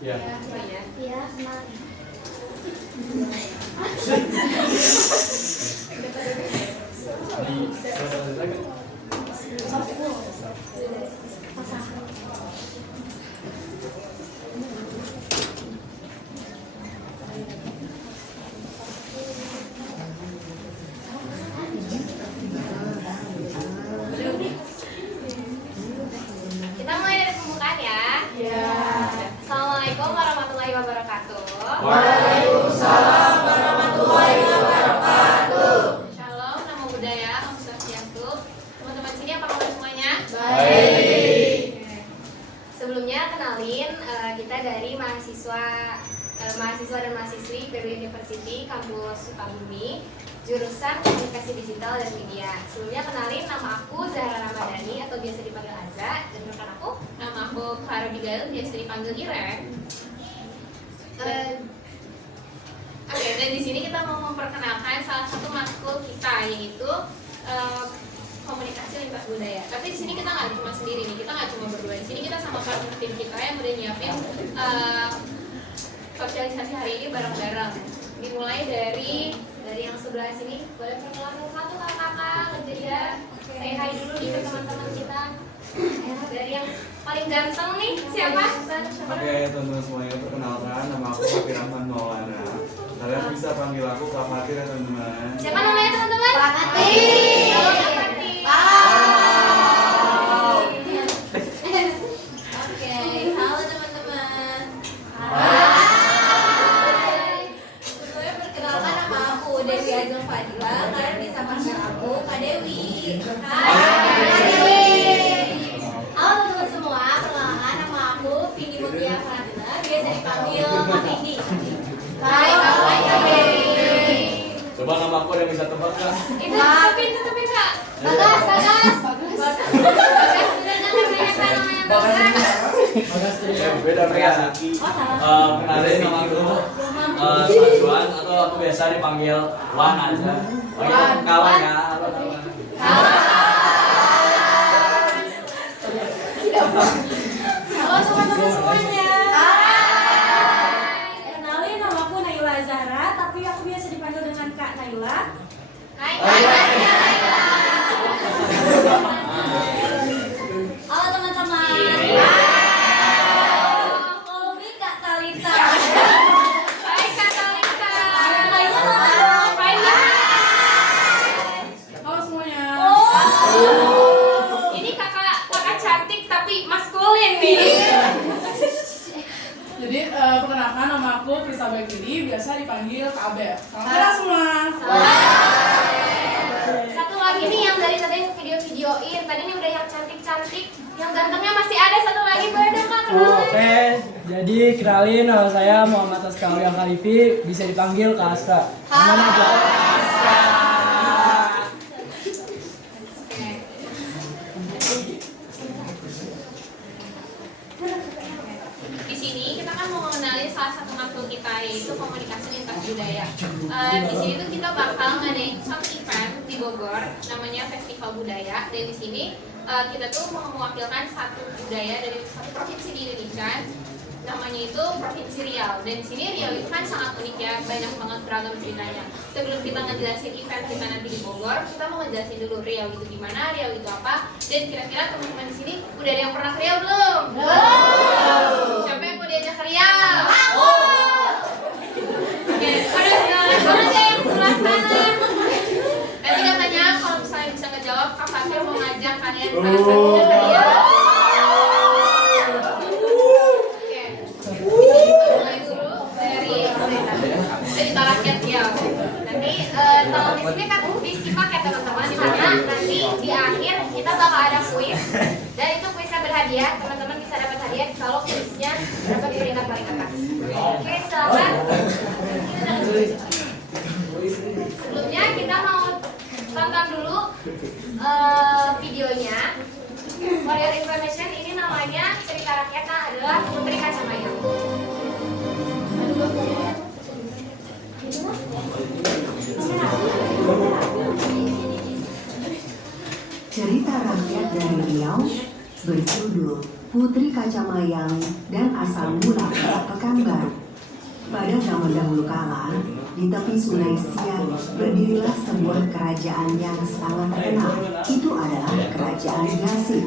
Iya. Semuanya. Iya, senang. Di selesai lagi. Kita mulai dari pembukaan ya. Iya. Assalamualaikum warahmatullahi wabarakatuh. Waalaikumsalam warahmatullahi wabarakatuh. Shalom, namo buddhaya, om swastiastu. Teman-teman sini apa kabar semuanya? Baik. Oke. Sebelumnya kenalin kita dari mahasiswa dan mahasiswi PB University Kampus Sukabumi, jurusan Komunikasi Digital dan Media. Sebelumnya kenalin, nama aku Zahra Ramadhani atau biasa dipanggil Aza, dan rekan aku, nama aku Clara Abigail, biasa dipanggil Iren. Oke, dan di sini kita mau memperkenalkan salah satu matkul kita, yaitu komunikasi lintas budaya. Tapi di sini kita nggak cuma sendiri nih, kita nggak cuma berdua. Di sini kita sama partner tim kita yang udah nyiapin sosialisasi hari ini bareng-bareng. Dimulai dari yang sebelah sini. Boleh perkenalkan satu kakak-kakak, ngejelas. Say hi dulu nih ke teman-teman kita. Dari yang paling ganteng nih, siapa? Oke teman-teman semuanya, perkenalkan nama aku Fakir Rahman Maulana. Kalian bisa panggil aku Kak Fatir ya teman-teman. Siapa namanya teman-teman? Pak Kati. Halo Kak Fati. Oke, halo teman-teman. Sebelumnya perkenalkan nama aku Dewi Azam Fadila. Kalian bisa panggil aku Kak Dewi. Halo teman-teman semua, perkenalkan nama aku Vindi Mutia Fadila. Biasa dipanggil Kak Vindi. Hai Kak Fati. Coba nama aku ada yang bisa tebak Kak? Itu tutupin Kak. Bagas. Bagas, bener kan namanya Bagas? Beda pria. Kenalin nama aku Sajwan atau aku biasa dipanggil Wan aja. Panggil kawan ya. Halo teman-teman semuanya. Kenalin, nama aku Naila Zahra, tapi aku biasa dipanggil dengan Kak Naila. Hai. Halo teman-teman. Follow me Kak Talita. Hai Kak Talita. Naila halo. Hai. Halo semuanya. Ini kakak cantik tapi maskulin nih. Jadi perkenalkan nama aku Krista Bagiri, biasa dipanggil Kak Abel. Salam kenal semua. Satu lagi nih yang dari tadi video-videoin. Tadi ini udah yang cantik-cantik, yang gantengnya masih ada satu lagi. Boleh dong Kak kenalin? Oke, jadi kenalin nama saya Muhammad Askalia Khalifi, bisa dipanggil Kak Aska. Aman aja. Di sini kita kan mau mengenalin salah satu matkul kita, yaitu komunikasi lintas budaya. Di sini tuh kita bakal ngadain suatu event di Bogor, namanya Festival Budaya. Dan di sini kita tuh mau mewakilkan satu budaya dari satu provinsi di Indonesia, namanya itu Provinsi Riau. Dan di sini Riau itu kan sangat unik ya, banyak banget beragam ceritanya. Sebelum kita ngejelasin event kita nanti di Bogor, kita mau ngejelasin dulu Riau itu gimana, Riau itu apa, dan kira-kira teman-teman di sini udah ada yang pernah ke Riau belum? Siapa yang mau diajak ke Riau? Oke, aduh silakan banget ya yang sebelah sana. Nanti katanya kalau misalnya bisa ngejawab, Kak Fatir mau ngajak kalian salah satunya ke Riau. Oke, kita mulai dulu dari Talakiat Riau. Nanti tolong di sini kan disimak ya teman-teman, karena nanti di akhir kita bakal ada kuis dan itu kuisnya berhadiah. Teman-teman bisa dapat hadiah kalau kuisnya dapat peringkat paling atas. Oke, silakan. Sebelumnya kita mau tonton dulu videonya. For your information, ini namanya Cerita Rakyatnya adalah Putri Kacamaya. Cerita rakyat dari Riau berjudul Putri Kacamayang dan asal mula kota Pekanbaru. Pada zaman dahulu kala, di tepi Sungai Siak berdirilah sebuah kerajaan yang sangat terkenal. Itu adalah Kerajaan Gasip.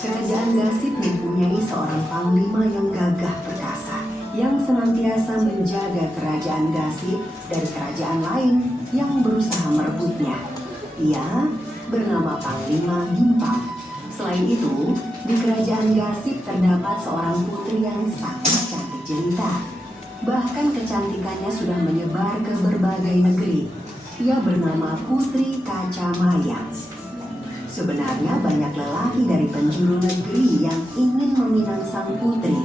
Kerajaan Gasip mempunyai seorang panglima yang gagah perkasa, yang senantiasa menjaga kerajaan Gasip dari kerajaan lain yang berusaha merebutnya. Ia bernama Panglima Gimpang. Selain itu, di kerajaan Gasip terdapat seorang putri yang sangat cantik jelita. Bahkan kecantikannya sudah menyebar ke berbagai negeri. Ia bernama Putri Kacamayang. Sebenarnya banyak lelaki dari penjuru negeri yang ingin meminang sang putri.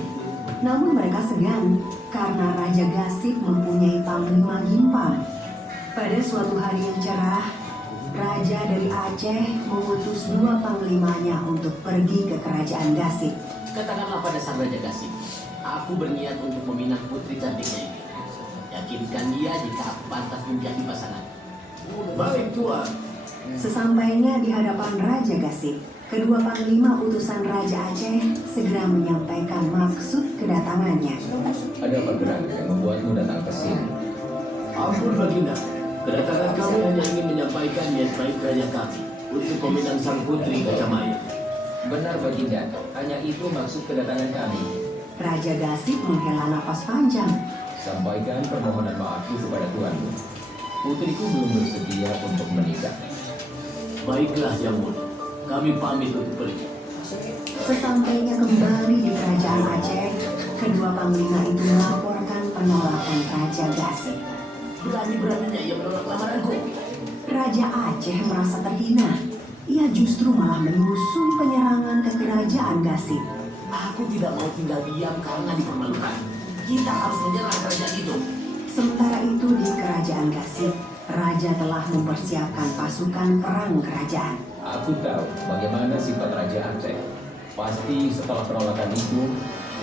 Namun mereka segan karena Raja Gasip mempunyai Panglima Gimpang. Pada suatu hari yang cerah, Raja dari Aceh mengutus 2 panglimanya untuk pergi ke kerajaan Gasip. Katakanlah pada sang Raja Gasip, aku berniat untuk meminang putri cantiknya ini. Yakinkan dia jika aku pantas menjadi pasangan. Baik Tuan. Sesampainya di hadapan Raja Gasip, kedua panglima utusan Raja Aceh segera menyampaikan maksud kedatangannya. Ada apa gerak yang membuatmu datang ke sini? Ampun Baginda, kedatangan kami hanya ingin menyampaikan niat baik raja kami untuk meminang sang putri Kacamayang. Benar Baginda, hanya itu maksud kedatangan kami. Raja Gasip menghela napas panjang. Sampaikan permohonan maafku kepada tuanmu. Putriku belum bersedia untuk menikah. Baiklah Yang Mulia, kami pamit untuk pergi. Sesampainya kembali di kerajaan Aceh, kedua panglima itu melaporkan penolakan Raja Gasip. Berani-beraninya ia menolak lamaranku. Raja Aceh merasa terhina. Ia justru malah menyusun penyerangan ke kerajaan Gasip. Aku tidak mau tinggal diam karena dipermalukan. Kita harus menyerang kerajaan itu. Sementara itu di kerajaan Gasip, Raja telah mempersiapkan pasukan perang kerajaan. Aku tahu bagaimana sifat Raja Aceh. Pasti setelah penolakan itu,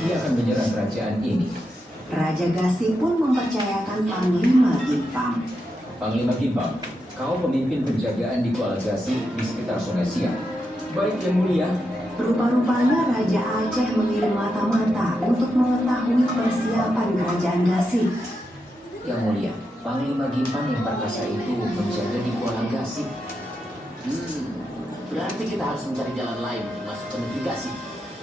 ia akan menyerang kerajaan ini. Raja Gasip pun mempercayakan Panglima Gimpang. Panglima Gimpang, kau pemimpin penjagaan di Kuala Gasip di sekitar Sungai Siak. Baik Yang Mulia. Rupa-rupanya Raja Aceh mengirim mata-mata untuk mengetahui persiapan kerajaan Gasip. Yang Mulia, Panglima Gimpang yang perkasa itu menjaga di Kuala Gasip. Berarti kita harus mencari jalan lain untuk masuk ke negeri Gasip.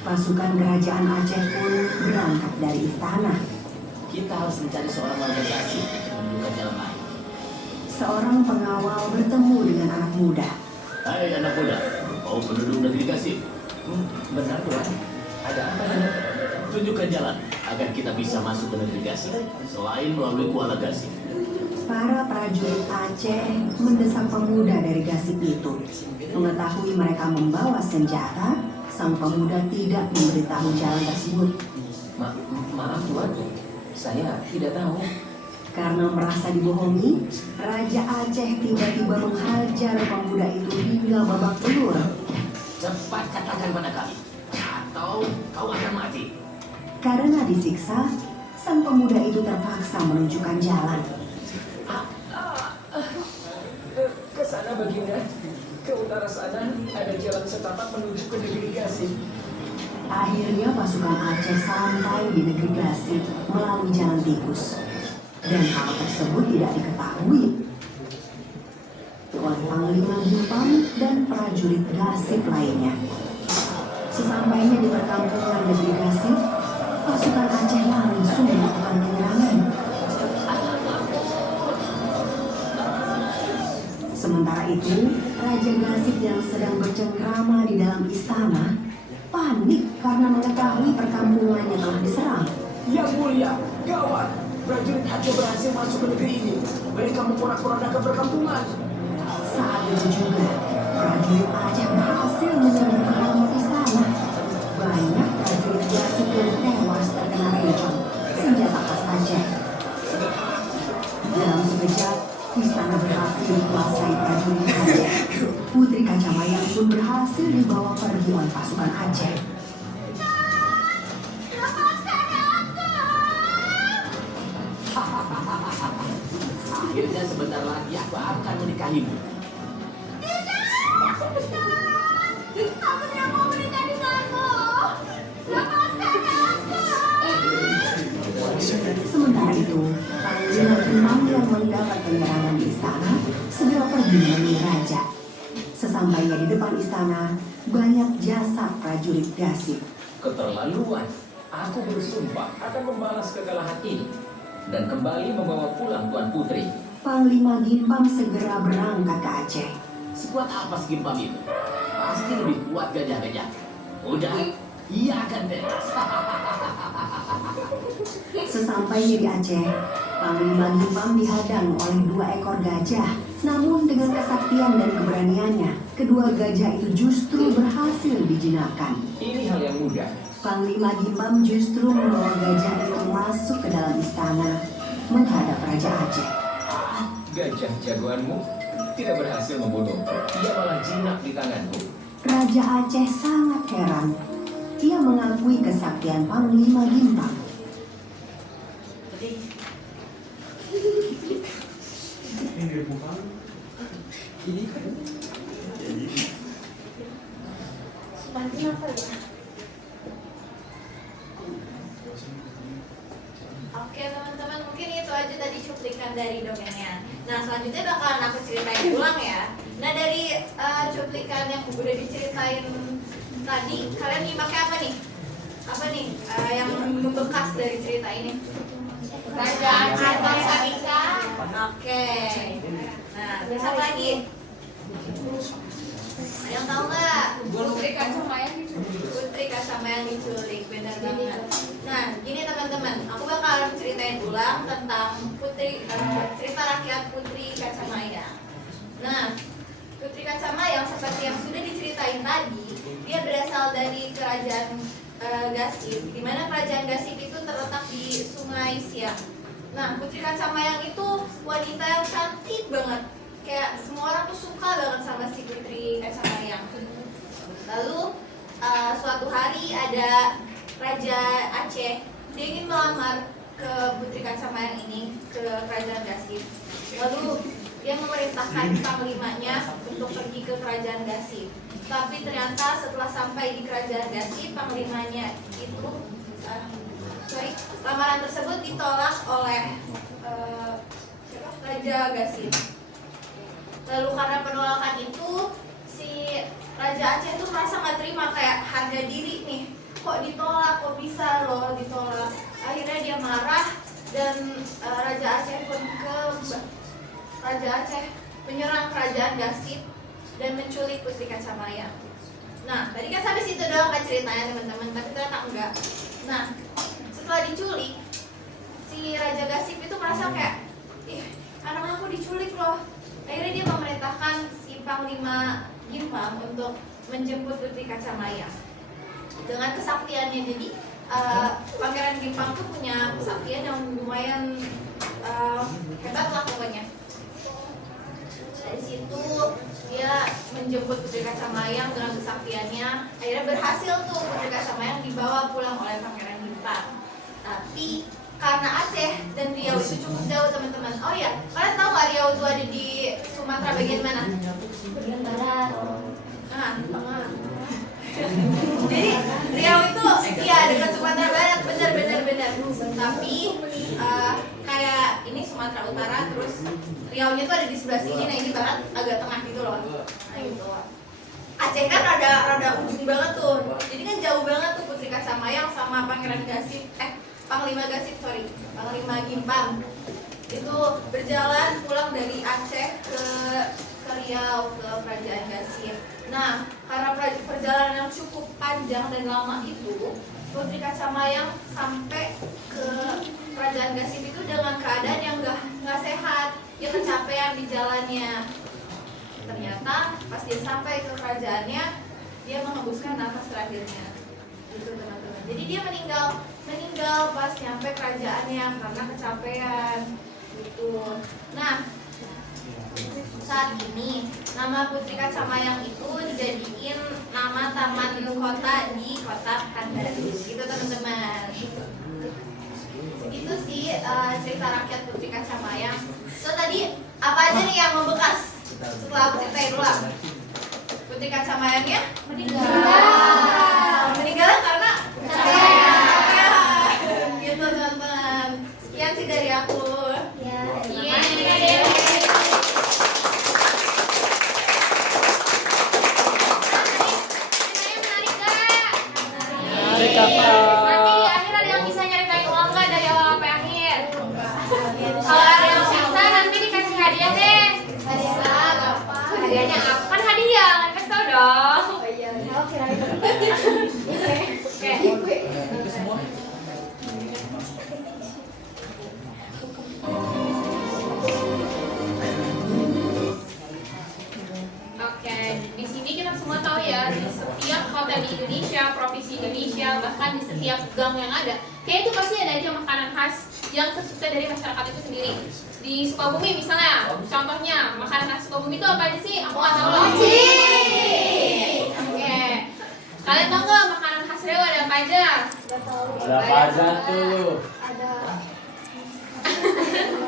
Pasukan kerajaan Aceh pun berangkat dari istana. Kita harus mencari seorang warga Gasip untuk menunjukkan jalan lain. Seorang pengawal bertemu dengan anak muda. Hai anak muda, kau penduduk negeri Gasip. Benar Tuan, ada apa ini? Tunjukkan jalan agar kita bisa masuk ke negeri Gasip selain melalui Kuala Gasip. Para prajurit Aceh mendesak pemuda dari Gasip itu. Mengetahui mereka membawa senjata, sang pemuda tidak memberitahu jalan tersebut. Maaf Tuan, saya tidak tahu. Karena merasa dibohongi, Raja Aceh tiba-tiba menghajar pemuda itu hingga babak belur. Cepat katakan pada kami, atau kau akan mati. Karena disiksa, sang pemuda itu terpaksa menunjukkan jalan. Ke sana Baginda. Ke utara sana ada jalan setapak menuju ke negeri Gasip. Akhirnya pasukan Aceh sampai di negeri Gasip melalui jalan tikus. Dan hal tersebut tidak diketahui oleh Panglima Gimpang dan prajurit Gasip lainnya. Sesampainya di perkampungan negeri Gasip, pasukan Aceh langsung melakukan penyerangan. Sementara itu, Raja Gasip yang sedang bercengkrama di dalam istana panik karena mengetahui perkampungannya telah diserang. Yang Mulia, gawat! Prajurit Aceh berhasil masuk ke negeri ini. Mereka memporak-porandakan perkampungan. Saat itu juga, prajurit Aceh berhasil menyerang halaman istana. Banyak prajurit Gasip yang tewas terkena rencong senjata khas Aceh. Dalam sekejap, istana berhasil dikuasai prajurit Aceh. Putri Kacamayang pun berhasil dibawa pergi oleh pasukan Aceh. Akhirnya sebentar lagi aku akan menikahimu. Aku tidak mau menikah denganmu. Sementara itu, Panglima Imam yang mendapat penyerangan di istana segera pergi menemui raja. Sesampainya di depan istana, banyak jasad prajurit Gasif. Keterlaluan. Aku bersumpah akan membalas kekalahan ini dan kembali membawa pulang Tuan Putri. Panglima Gimpam segera berangkat ke Aceh. Sekuat apa Gimpam itu? Pasti lebih kuat gajah-gajah. Udah, ia akan tewas. Sesampainya di Aceh, Panglima Gimpam dihadang oleh 2 ekor gajah. Namun dengan kesaktian dan keberaniannya, kedua gajah itu justru berhasil dijinakkan. Ini hal yang mudah. Panglima Gimpam justru membawa gajah itu masuk ke dalam istana menghadap Raja Aceh. Gajah jagoanmu tidak berhasil membunuhku. Ia malah jinak di tanganku. Raja Aceh sangat heran. Ia mengakui kesaktian Panglima Gimpam. Oke teman-teman, mungkin itu aja tadi cuplikan dari dongengnya. Nah selanjutnya bakalan aku ceritain ulang ya. Nah dari cuplikan yang udah diceritain tadi, kalian nyimaknya apa nih? Apa nih yang membekas dari cerita ini? Raja Aceh Sarika. Oke. Nah terus apa lagi? Yang tahu nggak? Putri Kacamayang diculik, benar banget. Nah, gini teman-teman, aku bakalan ceritain ulang tentang cerita rakyat Putri Kacamayang. Nah, Putri Kacamayang seperti yang sudah diceritain tadi, dia berasal dari kerajaan Gasif, di mana kerajaan Gasif itu terletak di Sungai Siak. Nah, Putri Kacamayang itu wanita yang cantik banget. Kayak semua orang tuh suka banget sama si Putri Kacamayang. Lalu suatu hari ada Raja Aceh, dia ingin melamar ke Putri Kacamayang ini ke kerajaan Gasif. Lalu dia memerintahkan panglimanya untuk pergi ke kerajaan Gasif. Tapi ternyata setelah sampai di kerajaan Gasif, panglimanya itu lamaran tersebut ditolak oleh Raja Gasif. Lalu karena penolakan itu, si Raja Aceh itu merasa nggak terima, kayak harga diri nih, kok ditolak, kok bisa loh ditolak. Akhirnya dia marah dan Raja Aceh pun Raja Aceh menyerang kerajaan Gasif dan menculik Putri Kacamayang. Nah, tadi kan sampai situ doang kan ceritanya teman-teman, tapi ternyata enggak. Nah, setelah diculik, si Raja Gasif itu merasa kayak, ih, anak aku diculik loh. Akhirnya dia memerintahkan si Panglima Gimpam untuk menjemput Putri Kacamayang. Dengan kesaktiannya, jadi Pangeran Gimpam tuh punya kesaktian yang lumayan hebat lah pokoknya. Dari situ dia menjemput Putri Kacamayang dengan kesaktiannya. Akhirnya berhasil tuh Putri Kacamayang dibawa pulang oleh Pangeran Gimpam. Tapi karena Aceh dan Riau itu cukup jauh teman-teman. Oh iya, kalian tahu nggak Riau itu ada di Sumatera bagian mana? Bagian barat. Nah, jadi Riau itu iya dekat Sumatera Barat, benar. Tapi kayak ini Sumatera Utara, terus Riau-nya tuh ada di sebelah sini. Nah ini barat agak tengah gitu loh. Nah gitu. Aceh kan rada ujung banget tuh. Jadi kan jauh banget tuh Putri Kacamayang sama Pangeran Gasif. Panglima Gimpam itu berjalan pulang dari Aceh ke Riau, ke kerajaan Gasif. Nah, karena perjalanan yang cukup panjang dan lama itu, Putri Kacamayang sampai ke kerajaan Gasif itu dengan keadaan yang nggak sehat. Dia kecapean di jalannya. Ternyata pas dia sampai ke kerajaannya, dia menghembuskan nafas terakhirnya. Gitu teman-teman. Jadi dia meninggal pas nyampe kerajaannya karena kecapean gitu. Nah, saat ini nama Putri Kacamayang itu dijadiin nama taman kota di kota Pekanbaru gitu teman-teman. Begitu sih cerita rakyat Putri Kacamayang. So tadi apa aja nih yang membekas setelah aku ceritain ulang? Putri Kacamayangnya meninggal karena Indonesia, provinsi Indonesia, bahkan di setiap gang yang ada, kayak itu pasti ada aja makanan khas yang tercipta dari masyarakat itu sendiri. Di Sukabumi misalnya, contohnya makanan khas Sukabumi itu apa aja sih? Aku nggak tahu loh. Oke, kalian tahu nggak makanan khas Riau ada apa aja? Ada apa aja tuh?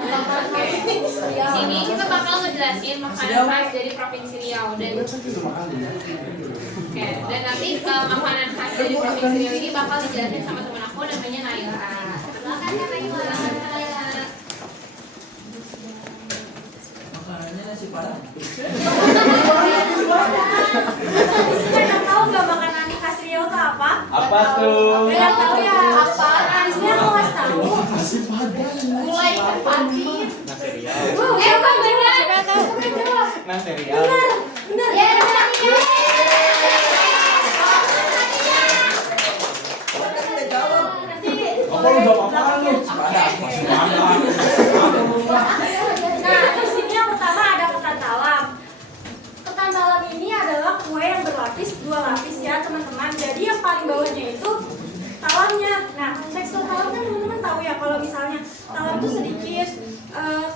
Oke, di sini kita bakal ngejelasin makanan khas dari provinsi Riau dan oke, dan nanti makanan khas dari provinsi Riau ini bakal dijelasin sama teman aku namanya Naila. Silakan ya Naila. Makanannya nasi padang. Kalian tahu nggak makanan khas Riau itu apa? Apa tuh? Kalian tahu ya apa? Nah, di sini aku kasih tahu. Gulai ikan patin. Nasi Riau. Bukan benar. Nasi Riau. Benar. Ya, benar. Nanti. Apa lu jawab apaan lu? Ada masih ada. Nah, di sini yang pertama ada ketan talam. Ketan talam ini adalah kue yang berlapis, 2 lapis ya teman-teman. Jadi yang paling bawahnya itu talamnya. Nah, tekstur talam kan teman-teman tahu ya kalau misalnya talam itu sedikit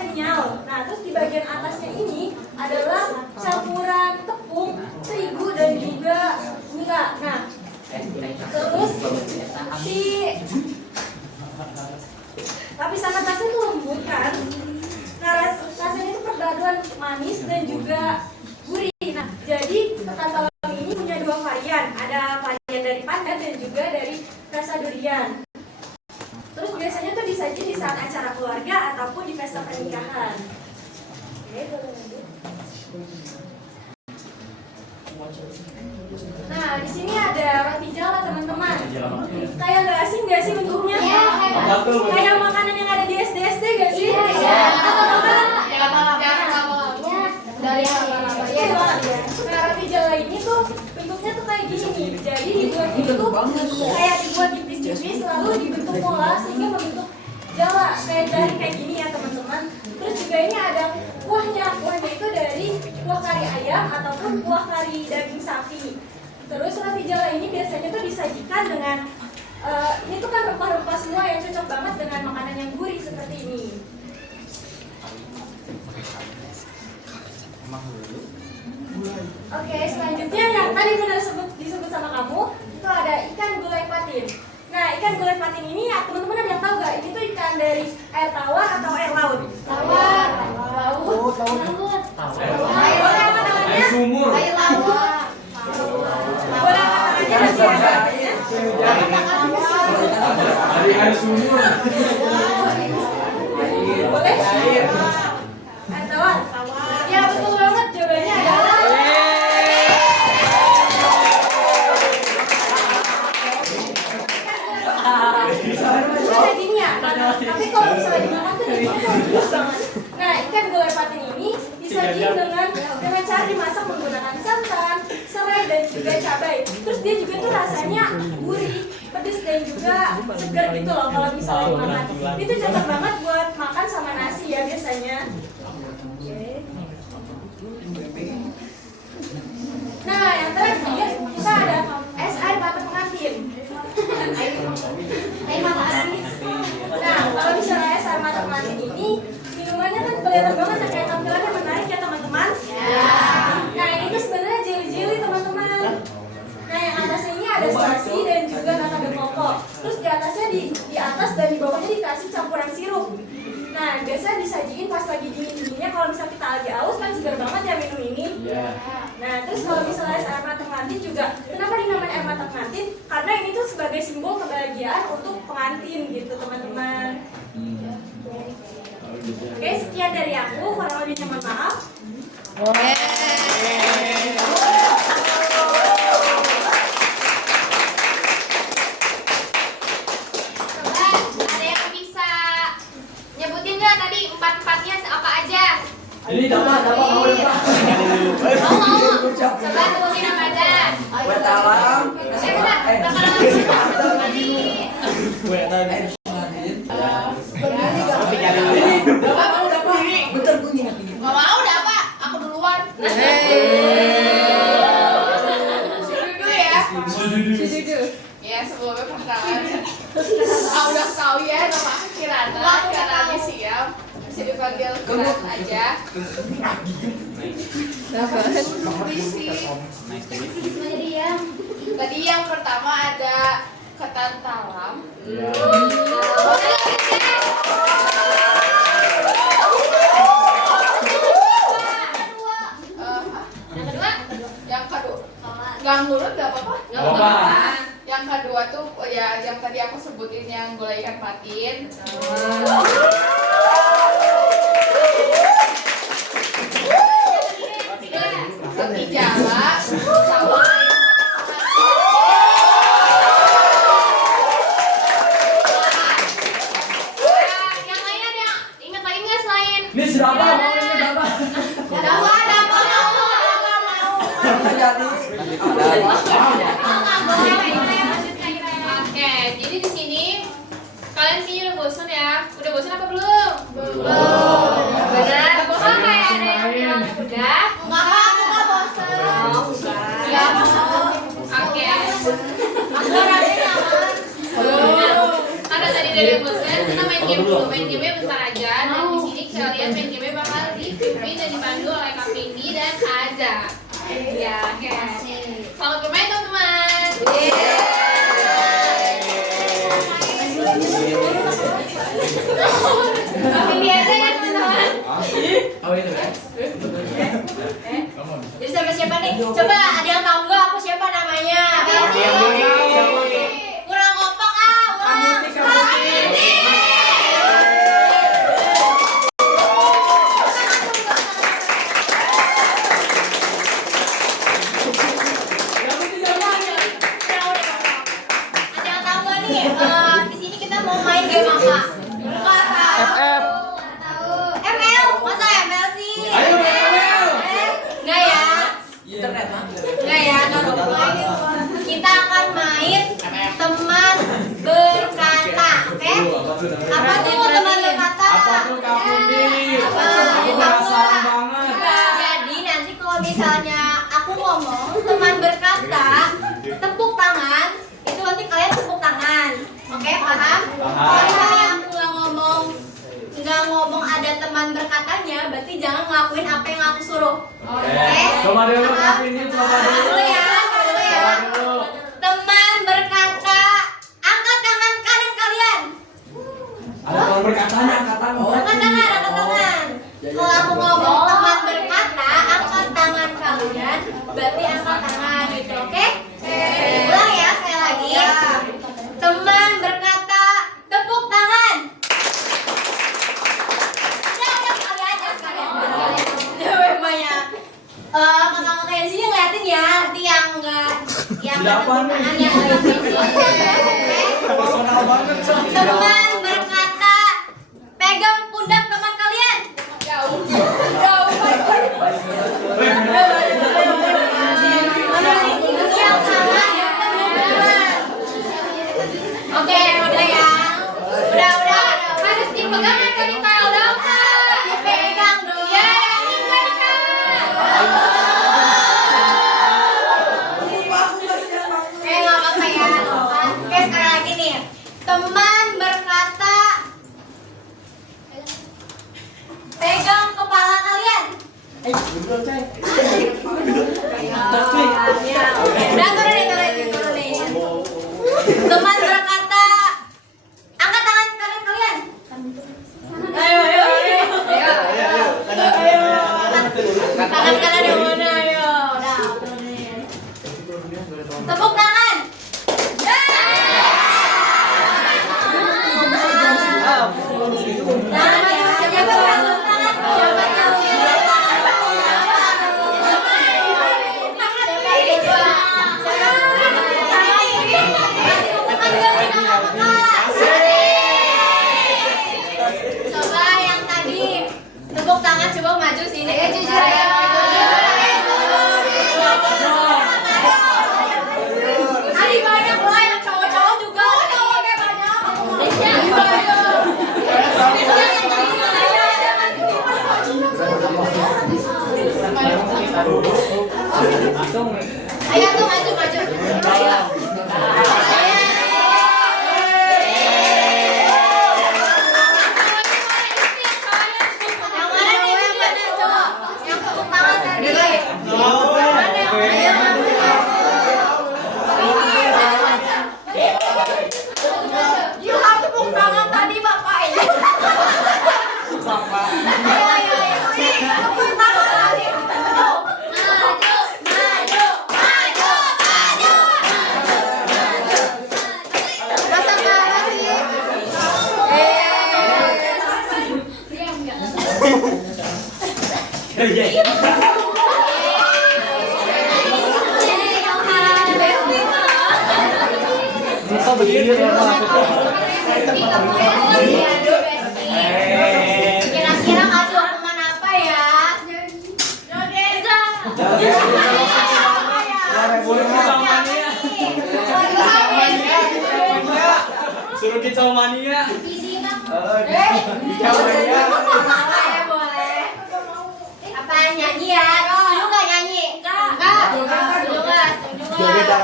kenyal. Nah, terus di bagian atasnya ini adalah campuran tepung, terigu dan juga gula. Nah, terus si lapisan atasnya itu lembut kan. Nah, rasanya itu perpaduan manis dan juga gurih. Nah, jadi ketan talam ini punya 2 varian. Ada varian dari pandan dan juga dari rasa durian. Terus biasanya tuh disaji di saat acara keluarga ataupun di pesta pernikahan. Oke, boleh lanjut. Nah, di sini ada roti jala teman-teman. Kayak nggak asing nggak sih bentuknya? Apa tuh? Kayak makanan yang ada di SD nggak sih? Iya. Atau makanan Dari Nah, roti jala ini tuh bentuknya tuh kayak gini nih. Jadi dibuat itu kayak dibuat tipis-tipis lalu dibentuk pola sehingga membentuk jala kayak gini ya teman-teman. Terus juga ini ada kuahnya. Kuahnya itu dari kuah kari ayam ataupun kuah kari daging sapi. Terus roti jala ini biasanya tuh disajikan dengan ini tuh kan rempah-rempah semua yang cocok banget dengan makanan yang gurih seperti ini. Oke, selanjutnya yang tadi benar disebut sama kamu itu ada ikan gulai patin. Nah, ikan gulai patin ini ya teman-teman ada yang tahu nggak? Ini tuh ikan dari air tawar atau air laut? Tawar. Laut. Boleh angkat tangannya? Air sumur. Air laut. Boleh angkat tangannya masih ada. Dari air sumur. Boleh? Air tawar. Ya betul banget jawabannya adalah dagingnya. Tapi kalau misalnya dimakan tuh dagingnya bagus banget. Nah, ikan gulai patin ini disajikan dengan cara dimasak menggunakan santan, serai dan juga cabai. Terus dia juga tuh rasanya gurih, pedas dan juga segar gitu loh kalau misalnya dimakan. Itu cocok banget buat makan sama nasi ya biasanya. Nah, yang terakhir kita ada es air mata pengantin. Air mata pengantin. Nah, kalau misalnya es air mata pengantin ini minumannya kan kelihatan banget ya, kayak tampilannya menarik ya teman-teman. Nah, ini tuh sebenarnya jelly teman-teman. Nah, yang atasnya ini ada spasi dan juga nata de coco. Terus di atasnya di atas dan di bawahnya dikasih campuran sirup. Nah, biasanya disajiin pas lagi dingin-dinginnya kalau misalnya kita lagi haus kan segar banget ya minum ini. Nah, terus kalau misalnya es air mata pengantin juga, kenapa dinamain air mata pengantin? Karena ini tuh sebagai simbol kebahagiaan untuk pengantin gitu teman-teman. Oke, sekian dari aku. Kurang lebihnya mohon maaf. Coba ada yang bisa nyebutin nggak tadi empat-empatnya apa aja? Ini dapat mau dapat. Mau. Coba sebutin apa aja. Kue talam. Benar. Bakalan langsung tadi. Kue tadi. Gak mau dapat. Aku duluan. Dulu ya. berat aja. Tadi yang pertama ada ketan talam. Yang kedua, nggak ngurut nggak apa-apa. Nggak apa-apa. Yang kedua tuh ya yang tadi aku sebutin yang gulai ikan patin. Roti Jawa sama yang lain ada ingat lagi nggak selain Ini berapa? Mau ini berapa? Oke, jadi di sini kalian kayaknya udah bosan ya? Udah bosan apa belum? Belum. Benar. Bosan kayak ada yang bilang udah? Enggak bosan. Ya. Oke. Karena tadi dari bosan, kita main game dulu. Main game bentar aja. Dan di sini kalian main game bakal dipimpin dan dipandu oleh Kak Vindi dan Aza. Ya, oke. Selamat bermain teman-teman. Vindi aja ya teman-teman. Oh itu kan? Jadi sama siapa nih? Coba ada yang tahu nggak aku siapa namanya? Kurang kompak Ada yang tahu nggak nih? Di sini kita mau main game apa? FF. ML, masa ML sih? Ayo, ML. Nggak ya? Internet mah. Nggak ya, nggak dong. Kita akan main teman berkata, oke? Apa tuh teman berkata? Apa tuh Kak Vindi? Apa? Aku penasaran banget. Jadi nanti kalau misalnya aku ngomong teman berkata, tepuk tangan, itu nanti kalian tepuk tangan, oke? Paham? Kalau misalnya aku nggak ngomong ada teman berkatanya, berarti jangan ngelakuin apa yang aku suruh. Oke? Coba dulu Kak Vindi, coba dulu. Coba dulu ya. Coba dulu. Teman berkata, angkat tangan kanan kalian. Ada orang berkatanya, angkat tangan. Angkat tangan, angkat tangan. Kalau aku ngomong teman berkata, angkat tangan kalian, berarti angkat tangan gitu, oke? Ulang ya, sekali lagi. Teman berkata, tepuk tangan. Udah sekali aja, sekali aja. Udah banyak. Kakak-kakak yang sini ngeliatin ya, nanti yang enggak yang Sudah apa nih? tangannya Personal banget sih. Teman berkata, pegang pundak teman kalian. Jauh. Yang sama yang kedua. Oke, udah ya. Udah. Harus dipegang atau ditaruh dong? Dipegang dong. Ya, ini kan Kak. Oke, nggak apa-apa ya. Oke, sekarang lagi nih. Teman berkata, pegang kepala kalian. Udah turunin. Teman berkata, angkat tangan kanan kalian. Ayo. Tangan kanan yang mana? Ayo. Udah, turunin. Tepuk tangan. Tangan ya. Siapa yang tepuk tangan? Siapa yang coba yang tadi tepuk tangan, coba maju sini. Jujur ya. Ada banyak loh yang cowok-cowok juga. Cowoknya banyak. Ayo tuh maju. Ayo. Yang Iya. Bisa begini ya Kira-kira kasih hukuman apa ya? Suruh kita mania. Boleh. Apa nyanyi ya? Setuju nggak nyanyi? Enggak. Setuju nggak? Setuju nggak?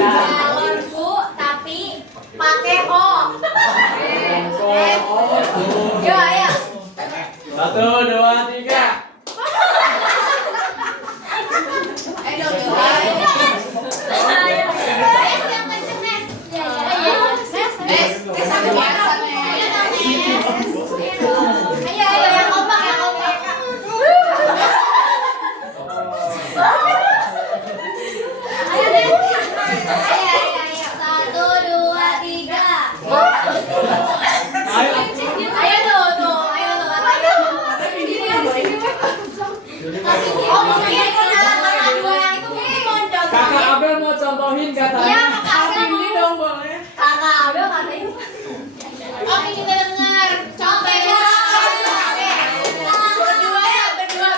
Balonku tapi pakai O. Yo ayo. 1, 2, 3. Ayo dong. Ayo yang kompak yang kompak. Ayo deh. Ayo. 1, 2, 3. Ayo tuh. Ayo tuh katanya. Oh mungkin karena dua yang itu mungkin mau contohin. Kakak Abel mau contohin katanya. Iya kakak Abel Ini mau. dong boleh. Kakak Abel katanya. Oke kita dengar. Contohnya. Berdua ya, berdua.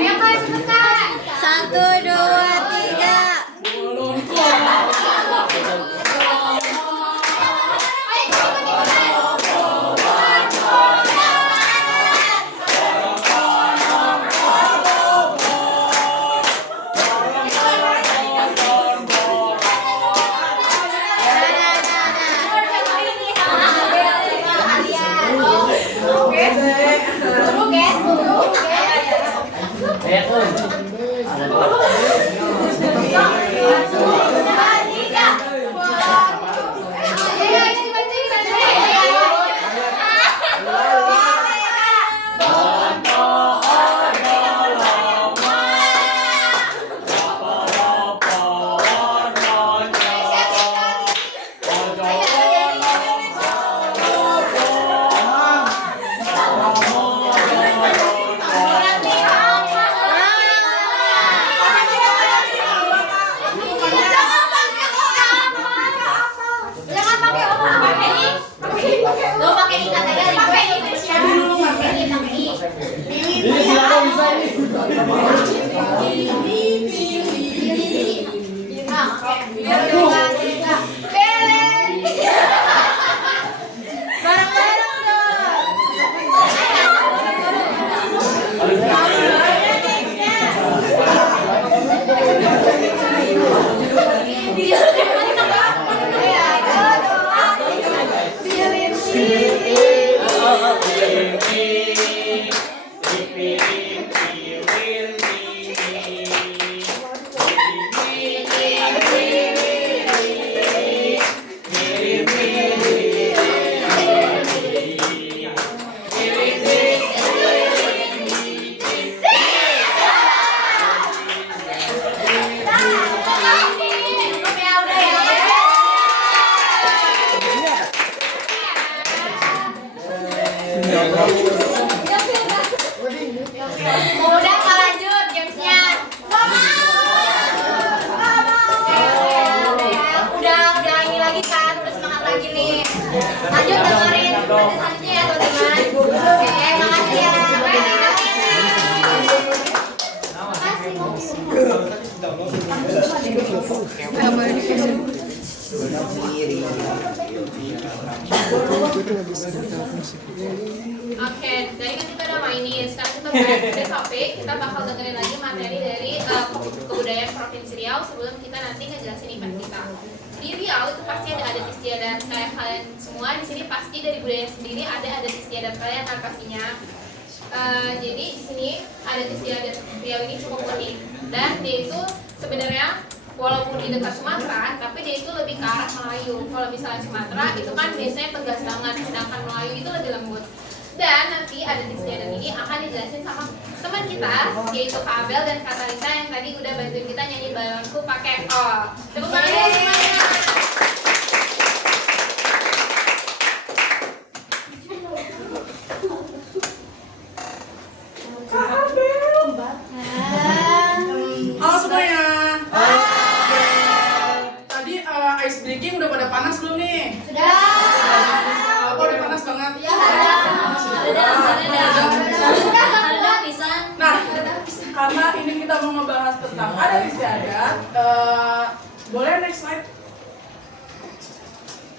Ayo kak cepetan. 1, 2, 3. Udah Kak, lanjut gamesnya. Udah ini lagi kan, udah semangat lagi nih. Lanjut dengerin selanjutnya ya teman-teman. Oke, makasih ya. Oke, dari kan kita udah mainin. Sekarang kita balik ke topik. Kita bakal dengerin lagi materi dari kebudayaan Provinsi Riau sebelum kita nanti ngejelasin event kita. Di Riau itu pasti ada adat istiadat kayak kalian semua di sini pasti dari budaya sendiri ada adat istiadat kalian kan pastinya. Jadi di sini adat istiadat Riau ini cukup unik dan dia itu sebenarnya walaupun di dekat Sumatera, tapi dia itu lebih ke arah Melayu. Kalau misalnya Sumatera itu kan biasanya tegas banget, sedangkan Melayu itu lebih lembut. Dan nanti adat istiadat ini akan dijelasin sama teman kita, yaitu Kak Abel dan Kak Talita yang tadi udah bantuin kita nyanyi balonku pakai O. Tepuk tangan dulu semuanya. Halo semuanya. Tadi ice breaking udah pada panas belum nih? Sudah. Apa udah panas banget? Ya. Nah, karena ini kita mau ngebahas tentang adat istiadat, boleh next slide.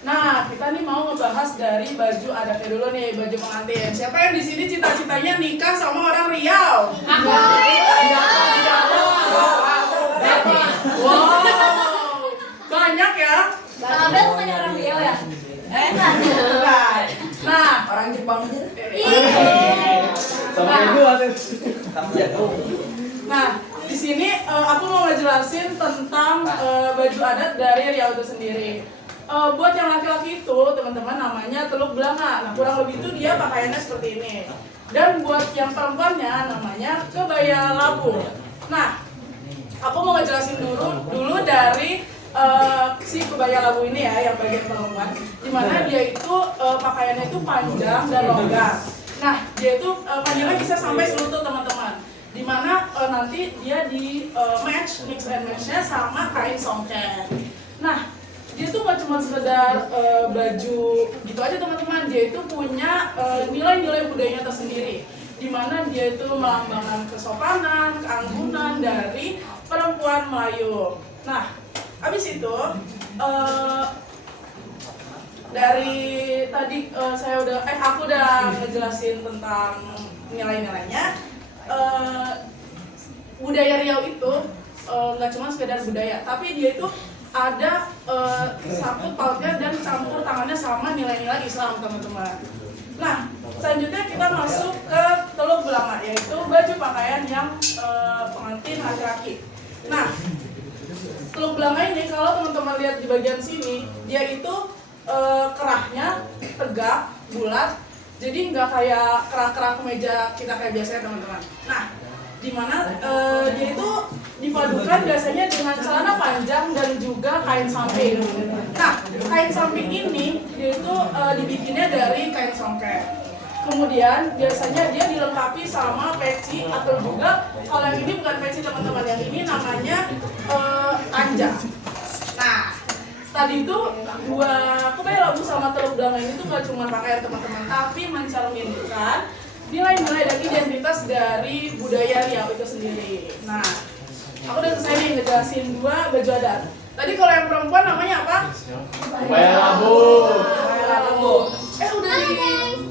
Nah, kita nih mau ngebahas dari baju adatnya dulu nih, baju pengantin. Siapa yang di sini cita-citanya nikah sama orang Riau? Aku. Wow, banyak ya. Kak Abel bukan orang Riau ya? Bukan. Nah, Orang Jepang aja. Sama ibu nah, di sini aku mau ngejelasin tentang baju adat dari Riau itu sendiri. Buat yang laki-laki itu, teman-teman, namanya teluk belanga. Nah, kurang lebih itu dia pakaiannya seperti ini. Dan buat yang perempuannya namanya kebaya labu. Nah, aku mau ngejelasin dulu dari si kebaya labu ini ya, yang bagian perempuan, dimana dia itu pakaiannya itu panjang dan longgar. Nah, dia itu panjangnya bisa sampai selutut, teman-teman. Dimana nanti dia di mix and match-nya sama kain songket. Nah, dia tuh gak cuma sekedar baju gitu aja, teman-teman. Dia itu punya nilai-nilai budayanya tersendiri, dimana dia itu melambangkan kesopanan, keanggunan dari perempuan Melayu. Nah, habis itu dari tadi aku udah ngejelasin tentang nilai-nilainya. Budaya Riau itu nggak cuma sekedar budaya, tapi dia itu ada sangkut pautnya dan campur tangannya sama nilai-nilai Islam, teman-teman. Nah, selanjutnya kita masuk ke teluk belanga, yaitu baju pakaian yang pengantin laki-laki. Nah, teluk belanga ini kalau teman-teman lihat di bagian sini, dia itu kerahnya tegak, bulat, jadi nggak kayak kerah-kerah kemeja kita kayak biasanya, teman-teman. Nah, dimana dia itu dipadukan biasanya dengan celana panjang dan juga kain samping. Nah, kain samping ini dia itu dibikinnya dari kain songket. Kemudian biasanya dia dilengkapi sama peci, atau juga kalau yang ini bukan peci, teman-teman, yang ini namanya tanja. Nah, tadi itu dua kebaya labu sama teluk belanga ini tuh gak cuma pakaian, teman-teman, tapi mencerminkan nilai-nilai dan identitas dari budaya Riau itu sendiri. Nah, aku udah selesai nih ngejelasin dua baju adat. Tadi kalau yang perempuan namanya apa? Kebaya labu. Kebaya labu.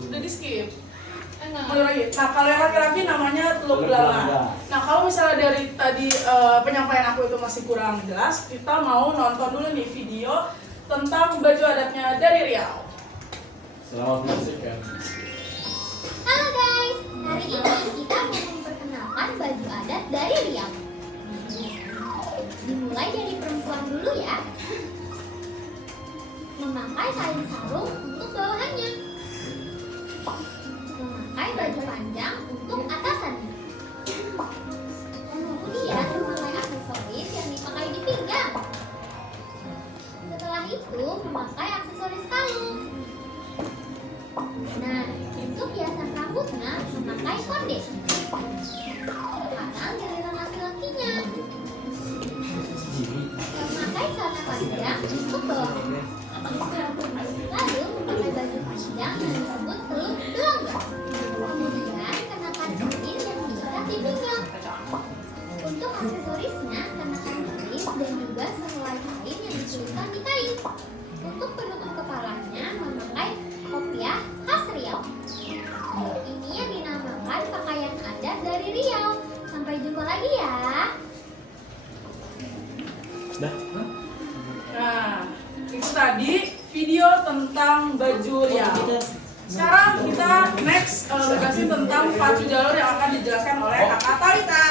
Udah di skip. Mulai lagi. Nah, kalau yang laki-laki namanya teluk belanga. Nah, kalau misalnya dari tadi penyampaian aku itu masih kurang jelas, kita mau nonton dulu nih video tentang baju adatnya dari Riau. Selamat menyaksikan. Halo guys, hari ini kita mau memperkenalkan baju adat dari Riau. Dimulai dari perempuan dulu ya. Memakai kain sarung untuk bawahannya. Memakai baju panjang untuk atasannya. Kemudian memakai aksesoris yang dipakai di pinggang. Setelah itu memakai aksesoris kalung. Nah, untuk hiasan rambutnya memakai konde. Sekarang giliran laki-lakinya. Memakai celana panjang untuk bawahan. Lalu memakai baju panjang yang disebut teluk belanga. Kemudian kenakan cincin yang diikat di pinggang. Untuk aksesorisnya kenakan keris dan juga sehelai kain yang diselipkan di kain. Untuk penutup kepalanya memakai kopiah khas Riau. Ini yang dinamakan pakaian adat dari Riau. Sampai jumpa lagi ya. Nah, itu tadi video tentang baju Riau. Sekarang kita next jelasin tentang pacu jalur yang akan dijelaskan oleh Kakak Talita.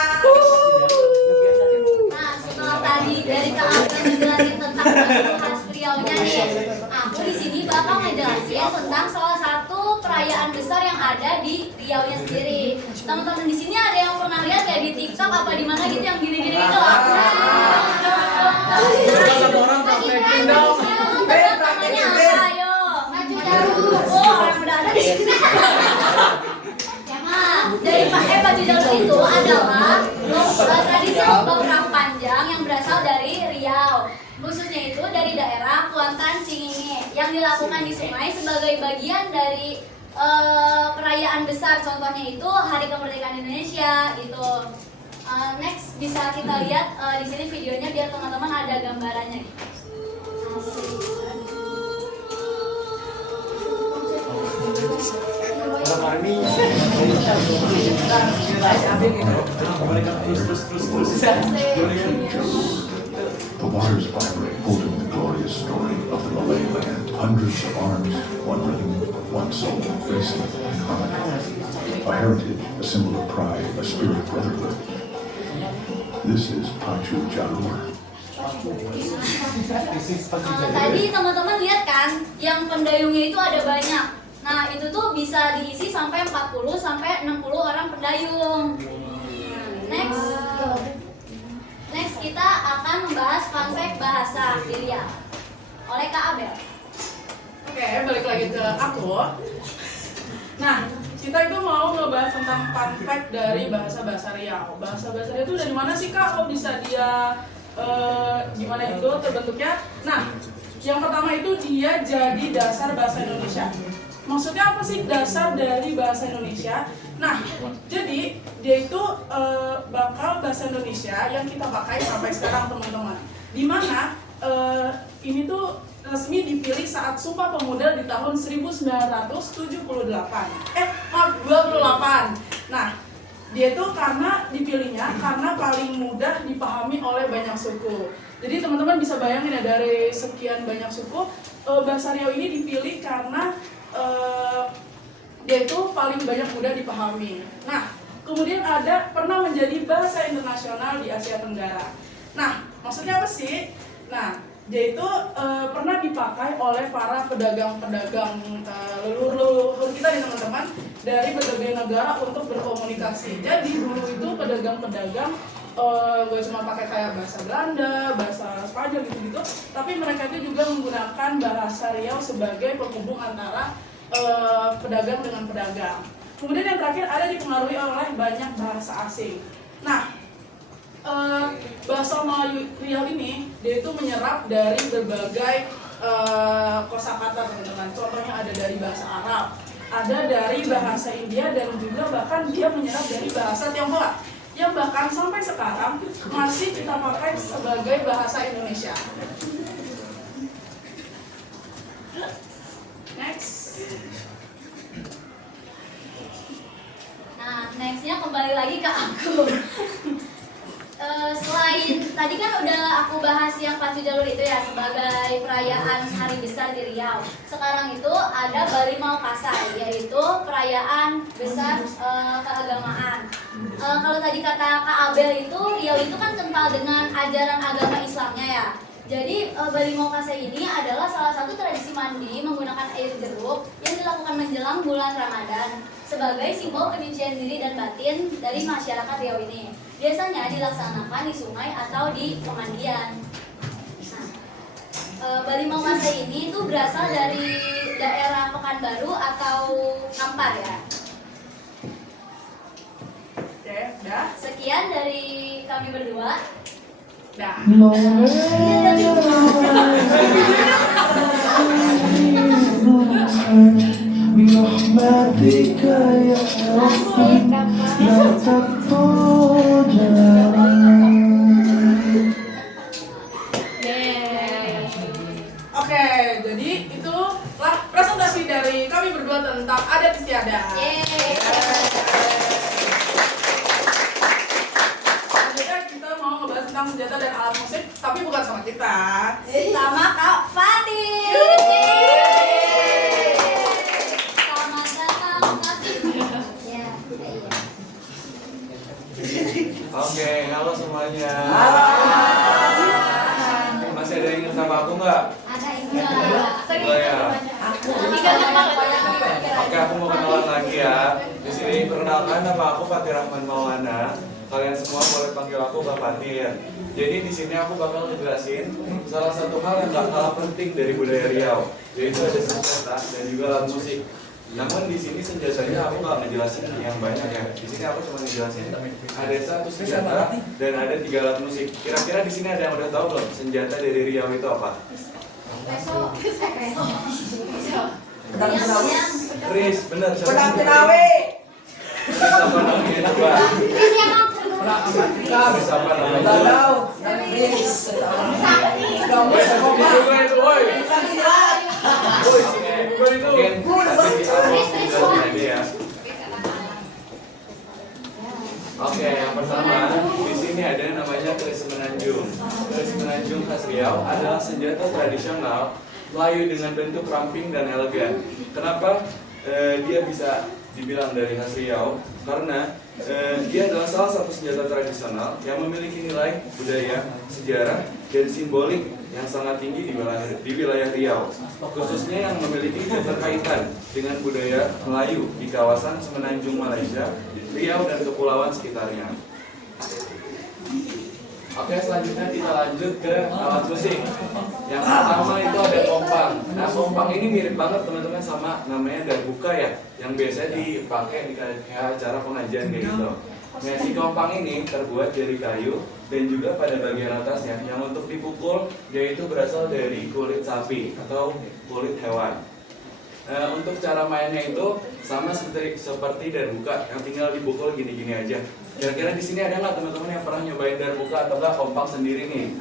Nah, setelah tadi dari Kak Abel ngejelasin tentang pacu khas Riau-nya nih, aku di sini bakal ngejelasin tentang salah satu perayaan besar yang ada di Riau-nya sendiri. Teman-teman di sini ada yang pernah lihat kayak di TikTok apa di mana gitu yang gini-gini gitu loh. Satu orang praktekin dong. Namanya apa? Ayo, pacu jalur. Oh, orang udah ada di sini. Nah, dari pacu jalur itu adalah tradisi lomba perang panjang yang berasal dari Riau. Khususnya itu dari daerah Kuantan Cinginge yang dilakukan di sungai sebagai bagian dari perayaan besar. Contohnya itu Hari Kemerdekaan Indonesia gitu. Next bisa kita lihat di sini videonya biar teman-teman ada gambarannya. The waters vibrate, holding the glorious story of the Malay land. Hundreds of arms, one rhythm, one soul, racing in harmony. A heritage, a symbol of pride, a spirit of brotherhood. This is Pacu Jalur. Tadi teman-teman lihat kan, yang pendayungnya itu ada banyak. Nah, itu tuh bisa diisi sampai 40 sampai 60 orang pendayung. Next kita akan membahas fun fact bahasa di Riau oleh Kak Abel. Oke, balik lagi ke aku. Nah, kita itu mau ngebahas tentang fun fact dari bahasa Riau. Bahasa Riau itu dari mana sih Kak? Kok bisa dia gimana itu terbentuknya? Nah, yang pertama itu dia jadi dasar bahasa Indonesia. Maksudnya apa sih dasar dari bahasa Indonesia? Nah, jadi dia itu bakal bahasa Indonesia yang kita pakai sampai sekarang teman-teman. Dimana ini tuh resmi dipilih saat Sumpah Pemuda di tahun 1978. 28. Nah, dia itu karena dipilihnya karena paling mudah dipahami oleh banyak suku. Jadi teman-teman bisa bayangin ya, dari sekian banyak suku, bahasa Riau ini dipilih karena dia itu paling banyak mudah dipahami. Nah, kemudian pernah menjadi bahasa internasional di Asia Tenggara. Nah, maksudnya apa sih? Nah, dia itu pernah dipakai oleh para pedagang-pedagang leluhur kita nih teman-teman, dari berbagai negara untuk berkomunikasi. Jadi dulu itu pedagang-pedagang gak cuma pakai kayak bahasa Belanda, bahasa Spanyol gitu-gitu, tapi mereka itu juga menggunakan bahasa Riau sebagai penghubung antara pedagang dengan pedagang. Kemudian yang terakhir ada dipengaruhi oleh banyak bahasa asing. Nah, bahasa Melayu Riau ini dia itu menyerap dari berbagai kosakata teman-teman. Contohnya ada dari bahasa Arab, ada dari bahasa India, dan juga bahkan dia menyerap dari bahasa Tionghoa yang bahkan sampai sekarang masih kita pakai sebagai bahasa Indonesia. Next. Nah, nextnya kembali lagi ke aku. Selain tadi kan udah aku bahas yang pacu jalur itu ya sebagai perayaan hari besar di Riau. Sekarang itu ada Bali Mau Kasai, yaitu perayaan besar keagamaan. Kalau tadi kata Kak Abel itu Riau itu kan kental dengan ajaran agama Islamnya ya. Jadi Bali Mau Kasai ini adalah salah satu tradisi mandi menggunakan air jeruk yang dilakukan menjelang bulan Ramadan sebagai simbol penyucian diri dan batin dari masyarakat Riau ini. Biasanya dilaksanakan di sungai atau di pemandian. Nah, Bali Mau Kasai ini itu berasal dari daerah Pekanbaru atau Kampar ya. Oke, udah. Sekian dari kami berdua. Dah. Oke, jadi itulah presentasi dari kami berdua tentang adat istiadat. Selanjutnya kita mau ngebahas tentang senjata dan alat musik, tapi bukan sama kita, Sama Kak Fatih. Sama Oke, halo semuanya. Masih ada yang ingat sama aku nggak? Ada ibu. Ya. Oke, aku mau kenalan lagi ya. Di sini perkenalkan, nama aku Fatir Rahman Maulana. Kalian semua boleh panggil aku Kak Fatir. Jadi di sini aku bakal ngejelasin salah satu hal yang gak kalah penting dari budaya Riau, yaitu ada senjata dan juga alat musik. Namun di sini senjatanya aku gak ngejelasin yang banyak ya. Di sini aku cuma ngejelasin ada 1 senjata dan ada 3 alat musik. Kira-kira di sini ada yang udah tahu belum senjata dari Riau itu apa? Pedang Tenawi. Riz, bener. Pedang Tenawi. Riz apa namanya coba? Riz apa namanya? Oke, yang pertama di sini ada yang namanya keris menanjung. Keris menanjung khas Riau adalah senjata tradisional Melayu dengan bentuk ramping dan elegan. Kenapa dia bisa dibilang dari khas Riau? Karena dia adalah salah satu senjata tradisional yang memiliki nilai budaya, sejarah, dan simbolik yang sangat tinggi di wilayah Riau, khususnya yang memiliki keterkaitan dengan budaya Melayu di kawasan Semenanjung Malaysia, Riau, dan kepulauan sekitarnya. Oke, selanjutnya kita lanjut ke alat musik. Yang pertama itu ada kompang. Nah, kompang ini mirip banget teman-teman sama namanya darbuka ya, yang biasa dipakai di acara pengajian kayak gitu. Nah, si kompang ini terbuat dari kayu dan juga pada bagian atasnya yang untuk dipukul yaitu berasal dari kulit sapi atau kulit hewan. Untuk cara mainnya itu sama seperti darbuka, yang tinggal dipukul gini-gini aja. Kira-kira di sini ada nggak teman-teman yang pernah nyobain darbuka atau nggak kompang sendiri nih?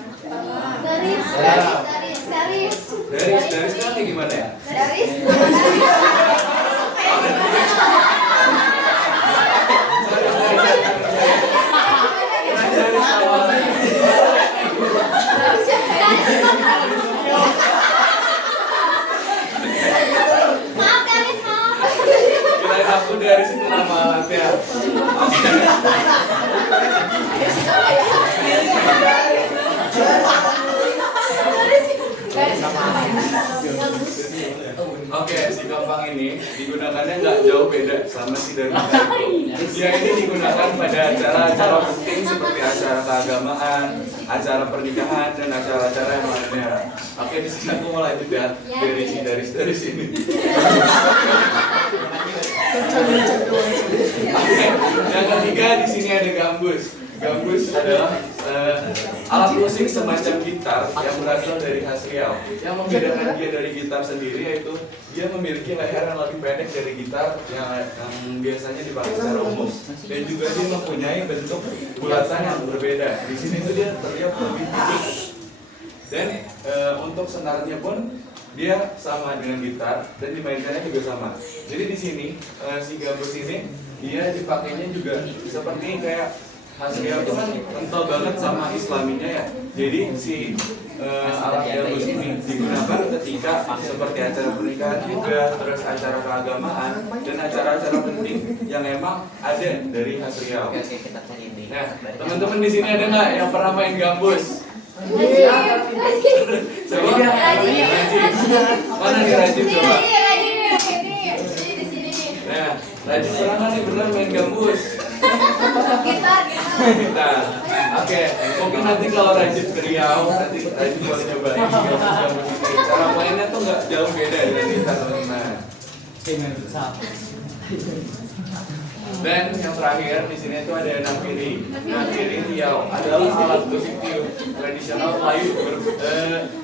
Garis kan kayak gimana ya? Kirain aku dari situ nama alatnya. Oke, si kompang ini digunakannya nggak jauh beda sama si darbuka itu. Dia ini digunakan pada acara-acara penting seperti acara keagamaan, acara pernikahan, dan acara-acara yang lainnya. Oke, di sini aku mau lanjut ya dari sini. Oke, yang ketiga di sini ada gambus. Gambus adalah alat musik semacam gitar yang berasal dari khas Riau. Yang membedakan dia dari gitar sendiri yaitu dia memiliki leher yang lebih pendek dari gitar yang biasanya dipakai secara umum, dan juga dia mempunyai bentuk bulatan yang berbeda. Di sini tuh dia terlihat lebih tipis. Dan untuk senarnya pun dia sama dengan gitar dan dimainkannya juga sama. Jadi di sini si gambus ini dia dipakainya juga seperti kayak khas Riau itu kan kental banget sama islaminya ya. Jadi si alat gambus ini digunakan ketika seperti acara pernikahan juga, terus acara keagamaan dan acara-acara penting yang emang ada dari khas Riau. Nah, teman-teman di sini ada nggak yang pernah main gambus? Coba, mana nih Rajin coba? Nah, Rajin pernah nggak nih benar main gambus? Gitar. Oke, mungkin nanti kalau Rajin ke Riau, nanti Rajin boleh nyobain gambus ini. Cara mainnya tuh nggak jauh beda dengan gitar, teman-teman. Dan yang terakhir di sini itu ada nafiri. Nafiri Riau adalah alat musik tradisional Melayu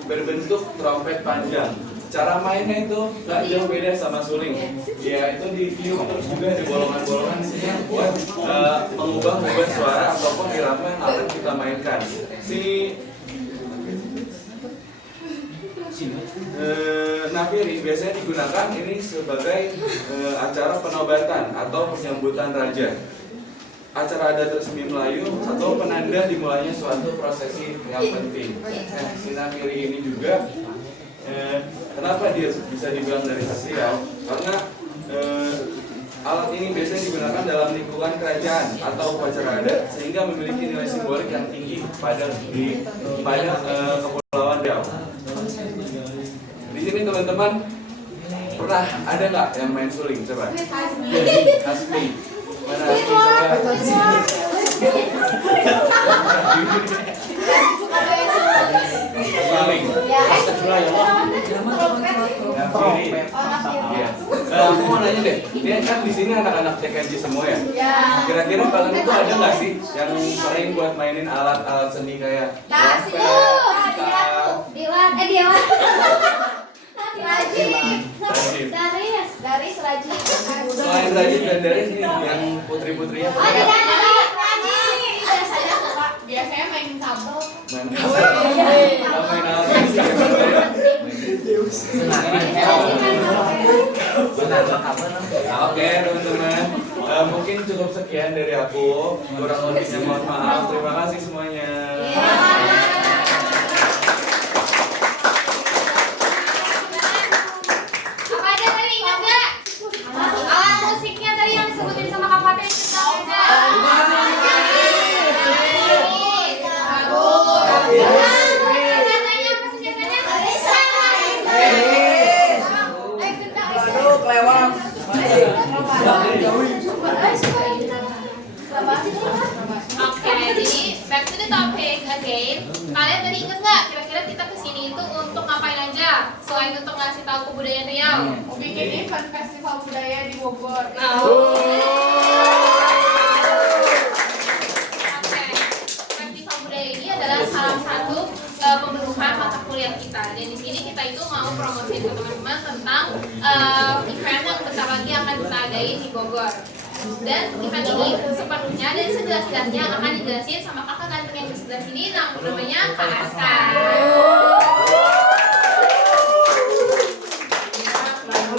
berbentuk trompet panjang. Cara mainnya itu nggak jauh beda sama suling. Ya itu ditiup, terus juga ada bolongan-bolongan di sini buat mengubah suara ataupun irama yang akan kita mainkan. Nafiri biasanya digunakan ini sebagai acara penobatan atau penyambutan raja, acara adat resmi Melayu, atau penanda dimulainya suatu prosesi yang penting. Si nafiri ini juga kenapa dia bisa dibilang dari khas Riau? Karena alat ini biasanya digunakan dalam lingkungan kerajaan atau upacara adat sehingga memiliki nilai simbolik yang tinggi pada Kepulauan Riau. Di sini teman-teman pernah ada nggak yang main suling? Coba. Hasbi. Mana Hasbi? Suling. Aku mau nanya deh, ini kan di sini anak-anak TKJ semua ya? Kira-kira kalian itu ada nggak sih yang sering buat mainin alat-alat seni kayak Daris, Rajin. Selain Rajin dan Daris nih, yang putri-putrinya Biasanya main kabel. main alat Oke teman-teman, mungkin cukup sekian dari aku. Kurang lebihnya mohon maaf. Terima kasih semuanya. Apa aja tadi ingat nggak? Alat musiknya tadi yang disebutin sama Kak Fatih itu apa aja? Senjatanya apa senjatanya? Kelewang. Oke, jadi back to the topic again. Kalian tadi inget nggak? Kira-kira kita kesini itu untuk ngapain aja? Selain untuk ngasih tahu kebudayaan Riau, Bikin event festival budaya di Bogor. Festival budaya ini adalah salah satu pembentukan mata kuliah kita. Dan di sini kita itu mau promosiin ke teman-teman tentang event yang bentar lagi akan kita adain di Bogor. Dan event ini sepenuhnya dan sejelas-jelasnya akan dijelasin sama kakak ganteng yang di sebelah sini, namanya Kak Aska.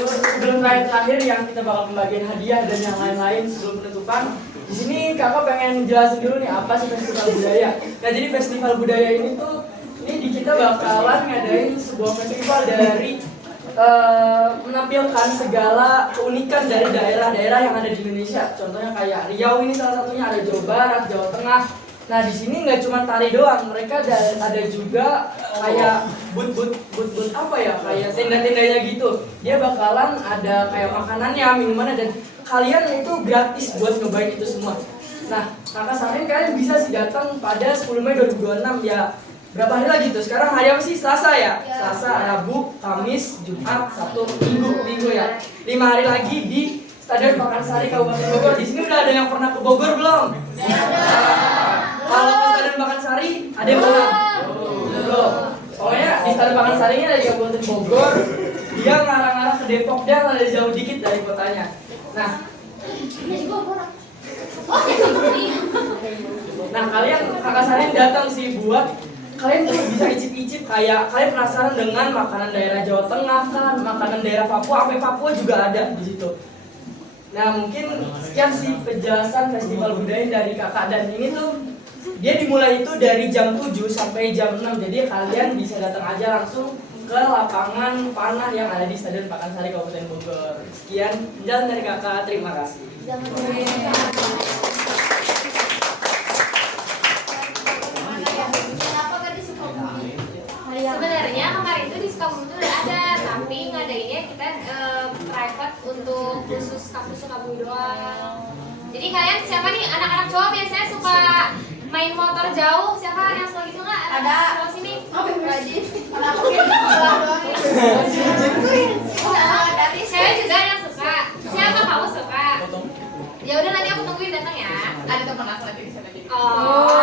Sebelum terakhir yang kita bakal pembagian hadiah dan yang lain-lain sebelum penutupan, di sini kakak pengen jelasin dulu nih apa sih festival budaya. Nah jadi festival budaya ini tuh di kita bakalan ngadain sebuah festival dari menampilkan segala keunikan dari daerah-daerah yang ada di Indonesia. Contohnya kayak Riau ini salah satunya, ada Jawa Barat, Jawa Tengah. Nah di sini nggak cuma tari doang, mereka ada juga kayak but apa ya, kayak tenda-tendanya gitu. Dia bakalan ada kayak makanannya, minumannya, dan kalian itu gratis buat nyobain itu semua. Nah kakak saranin kalian bisa sih datang pada 10 Mei 2026 ya. Berapa hari lagi tuh? Sekarang hari apa sih? Selasa ya? Selasa, Rabu, Kamis, Jumat, Sabtu, Minggu ya. 5 hari lagi di Stadion Pakansari Kabupaten Bogor. Di sini udah ada yang pernah ke Bogor belum? Kalau ke Stadion Pakansari, ada yang belum? Belum. Pokoknya di Stadion Pakansari ini ada di Kabupaten Bogor. Dia ngarah-ngarah ke Depok, dia ada jauh dikit dari kotanya. Nah, kalian kakak saranin datang sih buat kalian tuh bisa icip-icip, kayak kalian penasaran dengan makanan daerah Jawa Tengah kan, makanan daerah Papua, sampai Papua juga ada di situ. Nah mungkin sekian sih penjelasan festival budaya dari kakak, dan ini tuh dia dimulai itu dari jam 7 sampai jam 6, jadi kalian bisa datang aja langsung ke lapangan panah yang ada di Stadion Pakansari Kabupaten Bogor. Sekian penjelasan dari kakak, terima kasih. Sebenarnya kemarin itu di Sukabumi itu udah ada, tapi ngadainnya kita private untuk khusus kampus Sukabumi doang. Jadi kalian siapa nih anak-anak cowok biasanya suka main motor jauh? Siapa yang suka gitu nggak? Ada. Kalau sini? Rajin. Saya juga yang suka. Siapa kamu suka? Ya udah nanti aku tungguin datang ya. Ada teman aku lagi di sana jadi. Oh.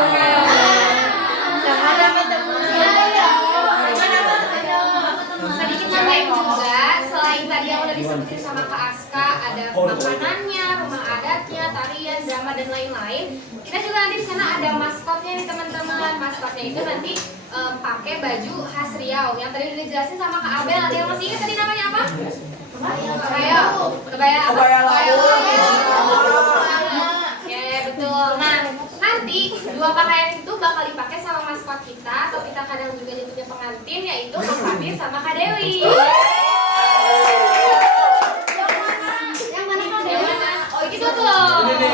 Sedikit nambahin juga, selain tadi yang udah disebutin sama Kak Aska, ada makanannya, rumah adatnya, tarian, drama dan lain-lain. Kita juga nanti di sana ada maskotnya nih teman-teman. Maskotnya itu nanti pakai baju khas Riau yang tadi udah dijelasin sama Kak Abel. Ada yang masih ingat tadi namanya apa? Kebaya labu. Ya betul. Nah nanti dua pakaian itu bakal dipakai sama maskot kita, atau kita kadang juga nyebutnya pengantin, yaitu Kak Fatir sama Kak Dewi. Yang mana Kak Dewi? Ini nih.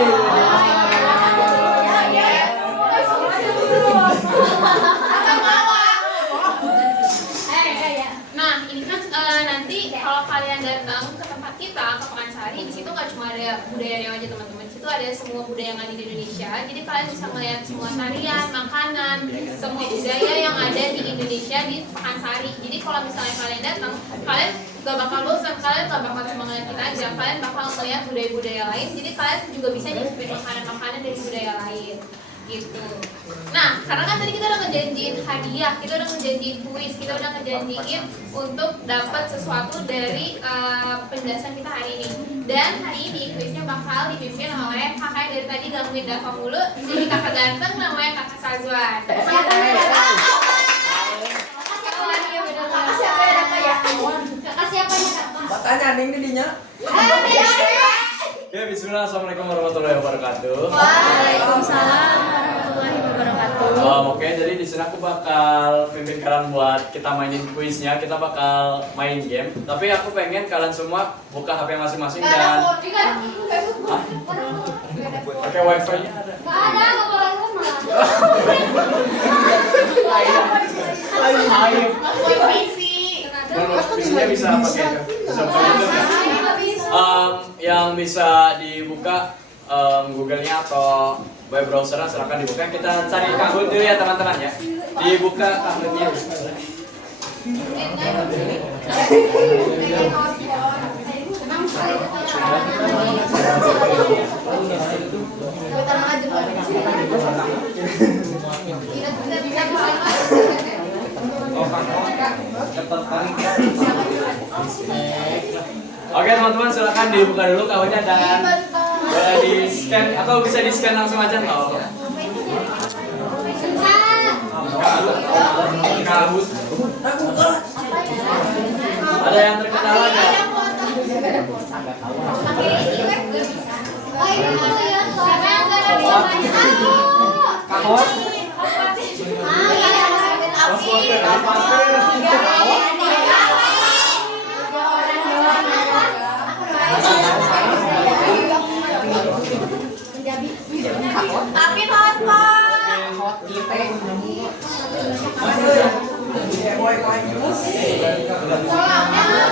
Nah, ini kan nanti kalau kalian datang ke tempat kita ke Pekansari, di situ nggak cuma ada budaya Riau aja teman-teman. Di situ ada semua budaya yang ada di Indonesia. Jadi kalian bisa melihat semua tarian, makanan, semua budaya yang ada di Indonesia di Pekansari. Jadi kalau misalnya kalian datang, kalian gak bakal bosan, kalian gak bakal cuma ngeliat kita aja, kalian bakal melihat budaya-budaya lain. Jadi kalian juga bisa nyicipin makanan-makanan dari budaya lain. Gitu. Nah, karena kan tadi kita udah ngejanjiin hadiah, kita udah ngejanjiin kuis, kita udah ngejanjiin untuk dapat sesuatu dari penjelasan kita hari ini. Dan hari ini kuisnya bakal dipimpin oleh kakak yang dari tadi gangguin Dava mulu, jadi kakak ganteng namanya kakak Sazwan. Kakak siapa ya kakak? Matanya ning didinya. Ya, bismillah. Assalamualaikum warahmatullahi wabarakatuh. Waalaikumsalam warahmatullahi wabarakatuh. Oke, jadi di sini aku bakal pimpin kalian buat kita mainin kuisnya. Kita bakal main game. Tapi aku pengen kalian semua buka HP masing-masing dan pakai wifi-nya ada. Gak ada, gak boleh rumah. Ayo. Visinya bisa pakai yang bisa dibuka Google-nya atau web browser silahkan dibuka. Kita cari Kahoot dulu ya teman-teman ya. Dibuka Kahoot-nya. Oke teman-teman, silakan dibuka dulu Kahoot-nya dan boleh di scan atau bisa di scan langsung aja nggak apa-apa. Kahoot. Ada yang terkendala nggak? Kahoot. Tapi hotspot.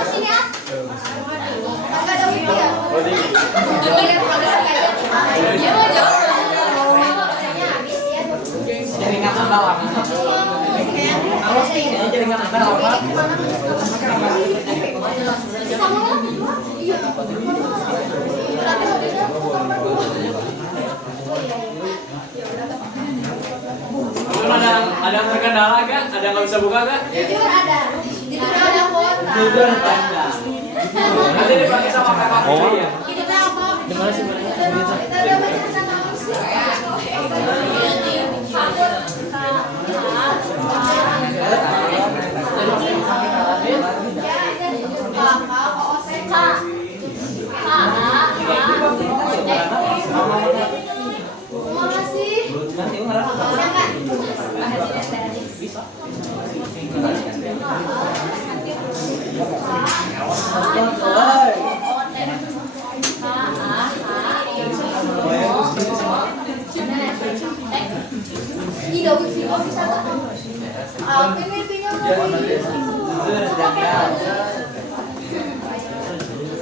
Sini ah. Enggak ada wifi ya? Jaringan Anda lama. Jaringan Anda lama. Ada yang terkendala gak? Ada yang nggak bisa buka gak? Jujur ada. Jujur ada kuota. Jujur ada. Nanti dipakai sama kakak ya. Kita apa? Kita udah baca sama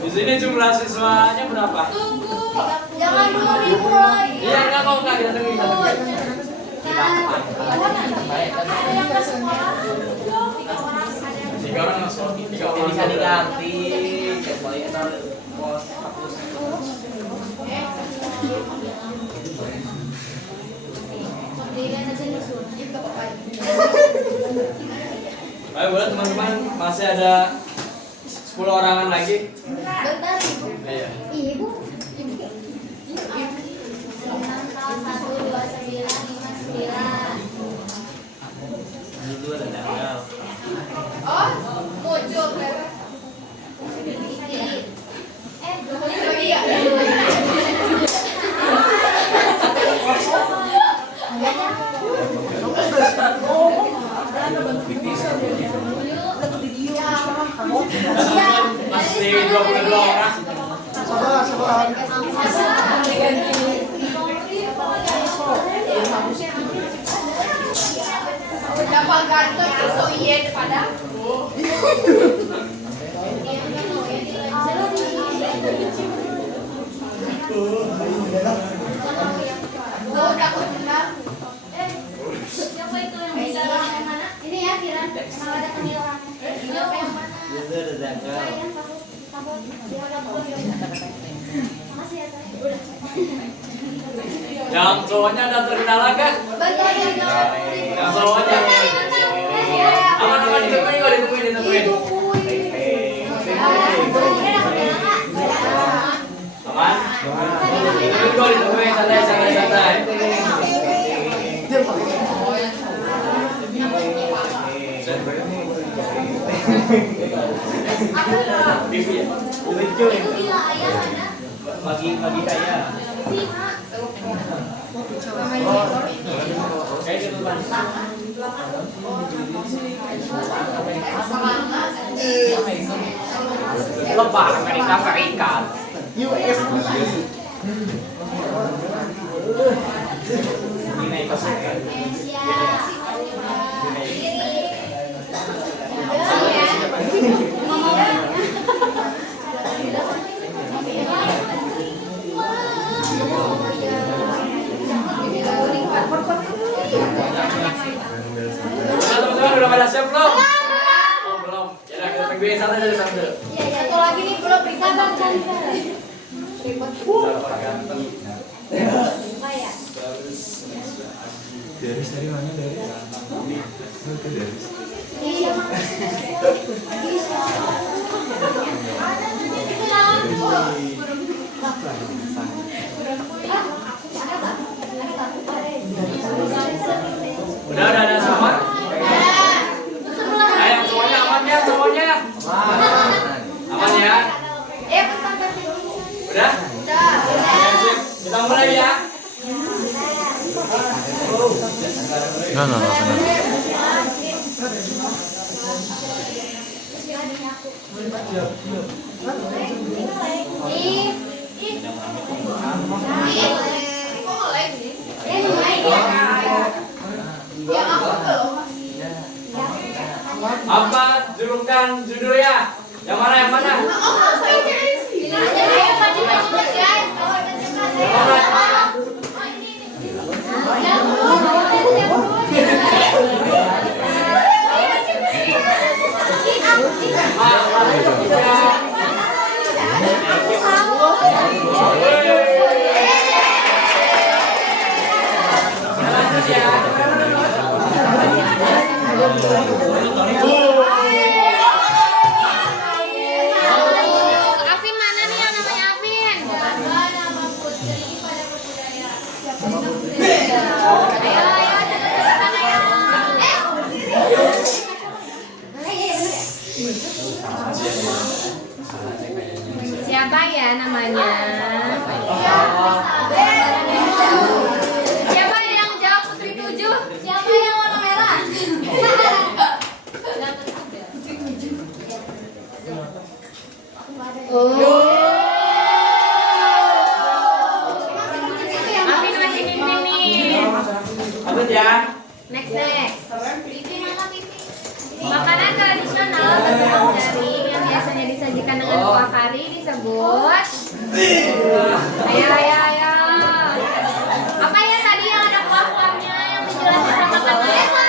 Di sini jumlah siswanya berapa? Tunggu, jangan dulu dimulai. Iya, enggak mau enggak kita tunggu. Ada yang ke sekolah? 3 orang masuk. 3 orang bisa diganti. Ayo boleh teman-teman, masih ada 10 orangan lagi. Bentar, Ibu. Iya. Ibu. 1, 2, 9, 5, 9. Oh, muncul kan? Masih 22 orang. Dapat ganteng so iya pada. Oh, takut benar. Siapa itu yang bisa yang mana? Ini ya Kiran, emang ada penilangannya. Siapa yang mana? Makasih ya, Teh. Yang cowoknya ada terkenal kan? Betul ya, Dok. Yang cowoknya. Aman ditungguin kok, ditungguin. Aman? Ditungguin santai. Pagi kaya. Lebar kan ikan. Teman-teman udah pada siap belum? Oh belum. Ya udah kita tungguin santai dulu. Satu lagi nih belum periksa kan. Dari mana dari? Iya. Udah ada semua? Ayo semuanya aman ya semuanya? Aman ya? Udah? Kita mulai ya? Apa judulnya? Yang mana? Yang mana? Afin mana nih yang namanya Afin? Siapa ya namanya? Siapa yang jawab Putri 7? Siapa yang warna merah? Afin masih mimpin nih. Apa ya? Next. Makanan tradisional dari yang biasanya disajikan dengan kuah kari disebut. Ayo. Apa ya tadi yang ada kuah-kuahnya yang dijelaskan sama Kak Nesa?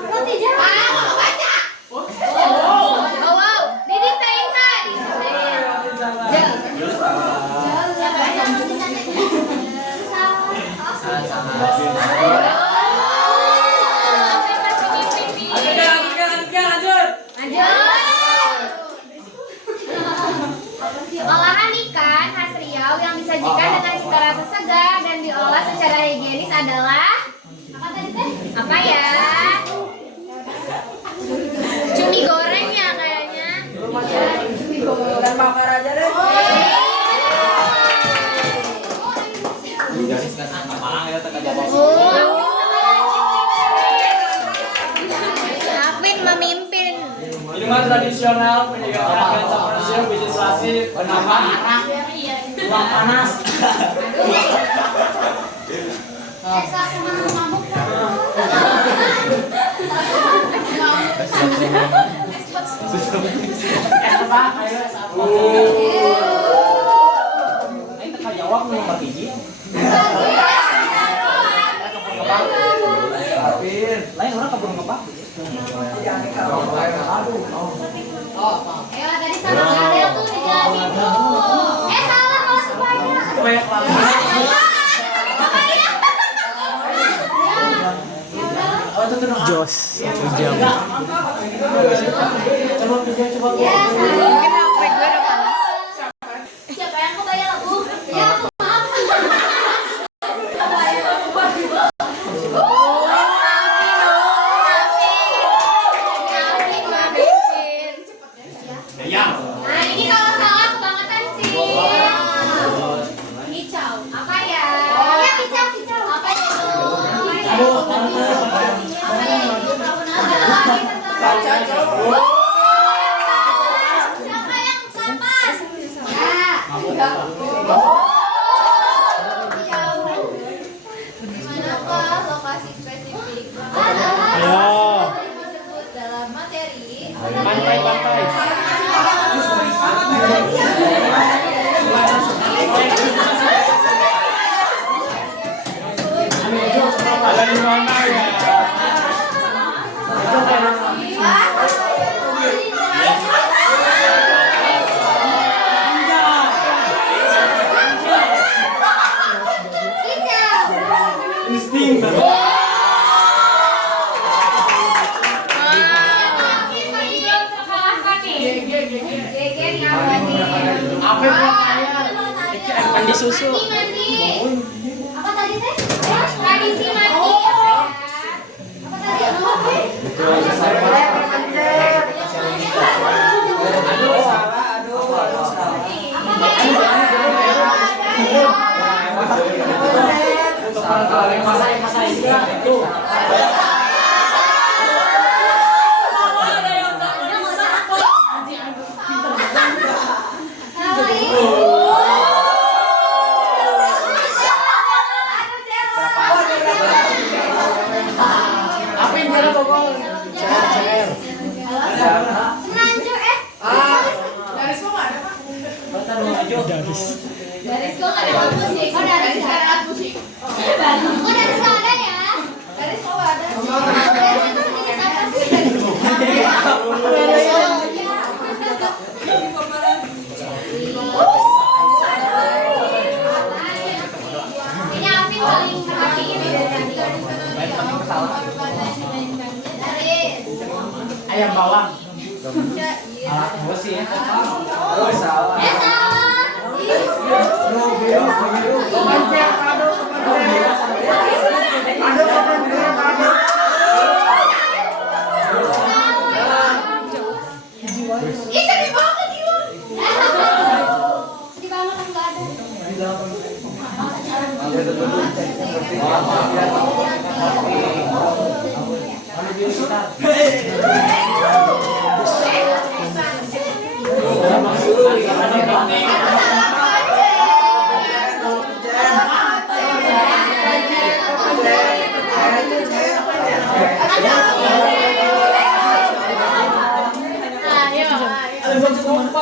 Roti jala. Baca. Wow. Didi sayang tadi. Lanjut. Olahan ikan khas Riau yang disajikan dengan cita rasa segar dan diolah secara higienis adalah apa tadi teh? Apa ya? Cumi goreng ya kayaknya. Cumi goreng bakar aja deh. Afin memimpin. Minuman tradisional penjaga kesehatan manusia bisnis lasi bernama Tulang panas. Esa sama mabuk kan. Kita jawab nih Pak Gigi. Lain orang keburu ngebak. Tadi sama Ariel tuh dijelasin tuh. Salah malah sebanyak. Jos. Jam. Coba. Siapa yang mau bayar lagu? Ya, maaf. Nah, ini kalau salah kebangetan sih. Kicau. Apa ya? Ya, kicau. Apa itu? Apa ya itu? Baca coba. Siapa yang sapas? Ya. Manakah lokasi spesifik? Disebut dalam materi. Pantai. Ada di mana ya? Insting. Mandi susu. Apa tadi teh? Tradisi mandi. Apa tadi? Dari sekolah ada alat musik. Oh, dari sekolah ada alat musik. Oh, dari sekolah ada ya? Dari sekolah ada. Dari itu sedikit apa sih? Ini Afin paling perhatiin dari Ayam bawang. Alat musik ya. salah. Ih, sedih banget itu. Sedih banget enggak ada.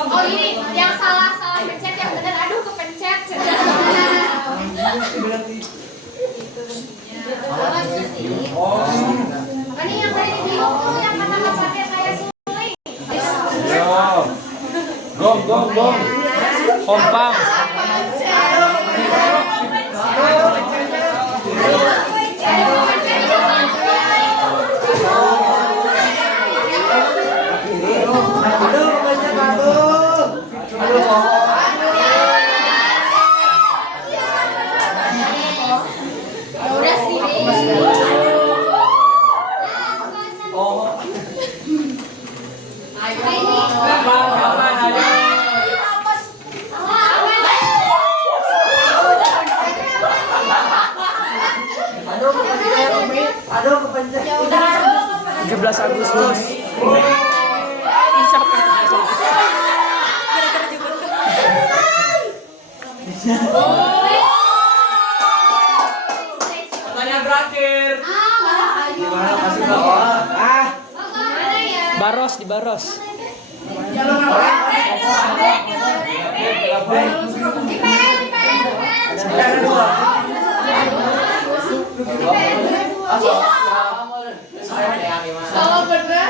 Oh ini yang salah pencet, yang benar aduh kepencet. Apa nih yang tadi di video tuh yang kata-katanya kayak suling? Gong. Kompang. Udah sih. Aduh, kepencet. 17 Agustus. Oh, Baros di Baros. Kalau bener,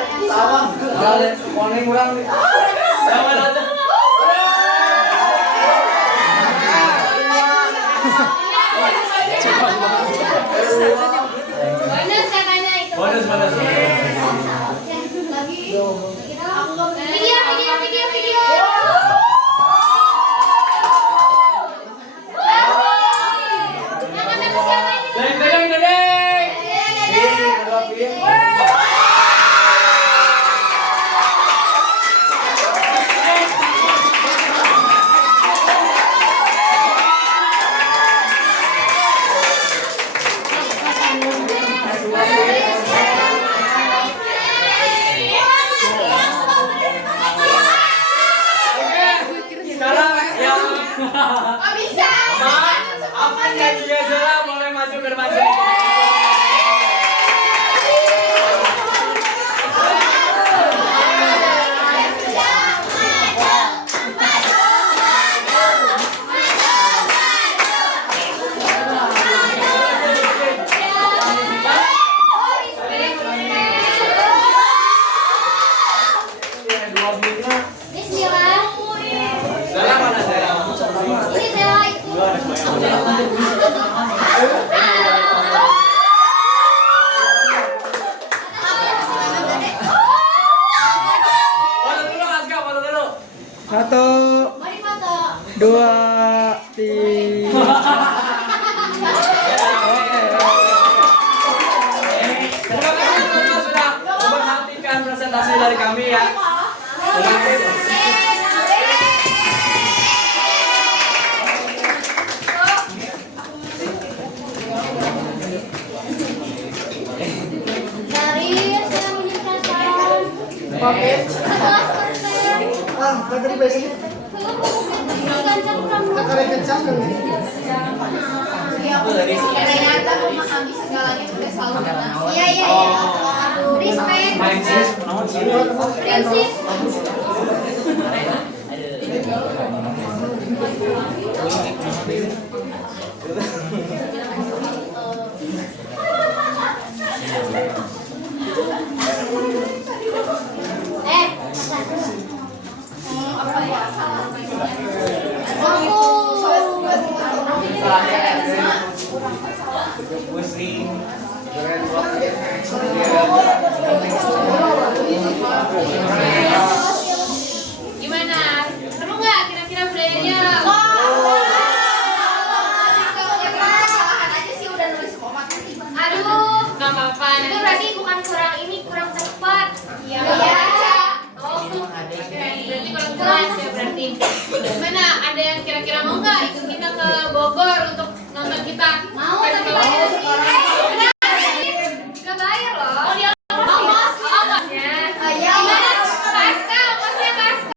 Bonus katanya itu. Bonus. Video. Yang kata siapa ini? Sekarang yang Oh bisa. apa janji Gezela boleh maju ke depan sini. Bismillah. Zela mana Zela? Ini Zela itu. Foto dulu. Satu, Mari foto. dua, tiga. Terima kasih teman-teman sudah memperhatikan presentasi dari kami ya. Dari saya menunjukkan saran. Oke. Setelah selesai. Ternyata memahami segalanya sudah selalu benar. Iya. Respect. Prinsip. Apa ya? Gimana? Seru nggak kira-kira budayanya? Kesalahan aja sih udah nulis komat. Aduh, nggak apa-apa. Itu berarti bukan kurang cepat. Iya. Oh, berarti kurang jelas ya berarti. Gimana? Ada yang kira-kira mau nggak ikut kita ke Bogor untuk nonton kita? Mau, tapi bayar sekarang. Nggak bayar loh. Ongkosnya. Iya. Pasca, ongkosnya pasca.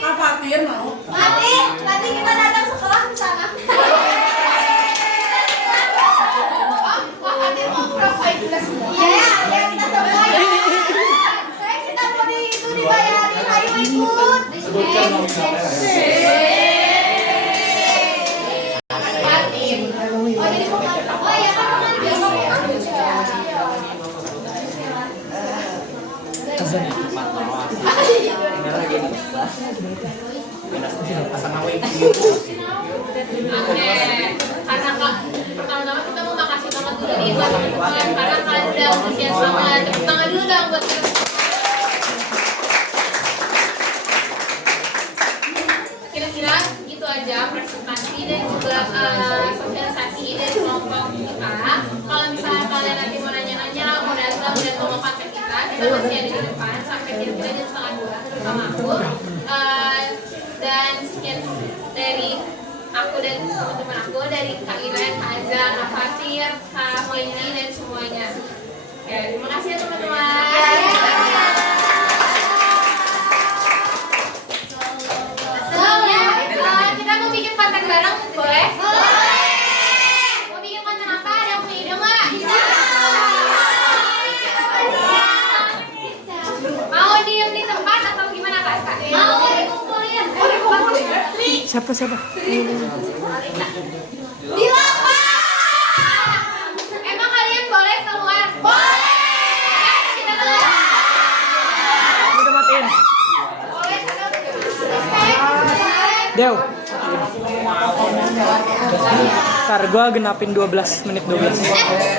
Kak Fatir mau? Nanti kita datang sekolah ke sana. Wah, Fatir mau provide kita semua. Iya, kita semua ya. Kita mau itu dibayarin, ayo ikut. Sebutkan nominalnya. Fatir. Oh, jadi bukan. Oh ya, kan nanti. Oke, karena pertama-tama kita mau makasih banget dulu nih buat teman-teman karena kalian udah antusias banget. Tepuk tangan dulu dong buat kita. Kira-kira gitu aja presentasi dan juga sosialisasi dari kelompok kita. Kalau misalnya kalian nanti mau nanya-nanya, mau datang dan mau kontak kita masih ada di depan sampai kira-kira jam 1:30 bersama aku. Dan sekian dari aku dan teman-teman aku, dari Kak Iren, Kak Aza, Kak Fatir, Kak Wendy dan semuanya. Ya, terima kasih ya teman-teman. Sebelumnya kita mau bikin konten bareng, boleh? Mau bikin konten apa? Ada yang punya ide nggak? Siapa? Di lapangan. Emang kalian boleh keluar? Boleh. Kita keluar. Udah matiin. Boleh sana. Dew. Ntar gue genapin 12 menit 12.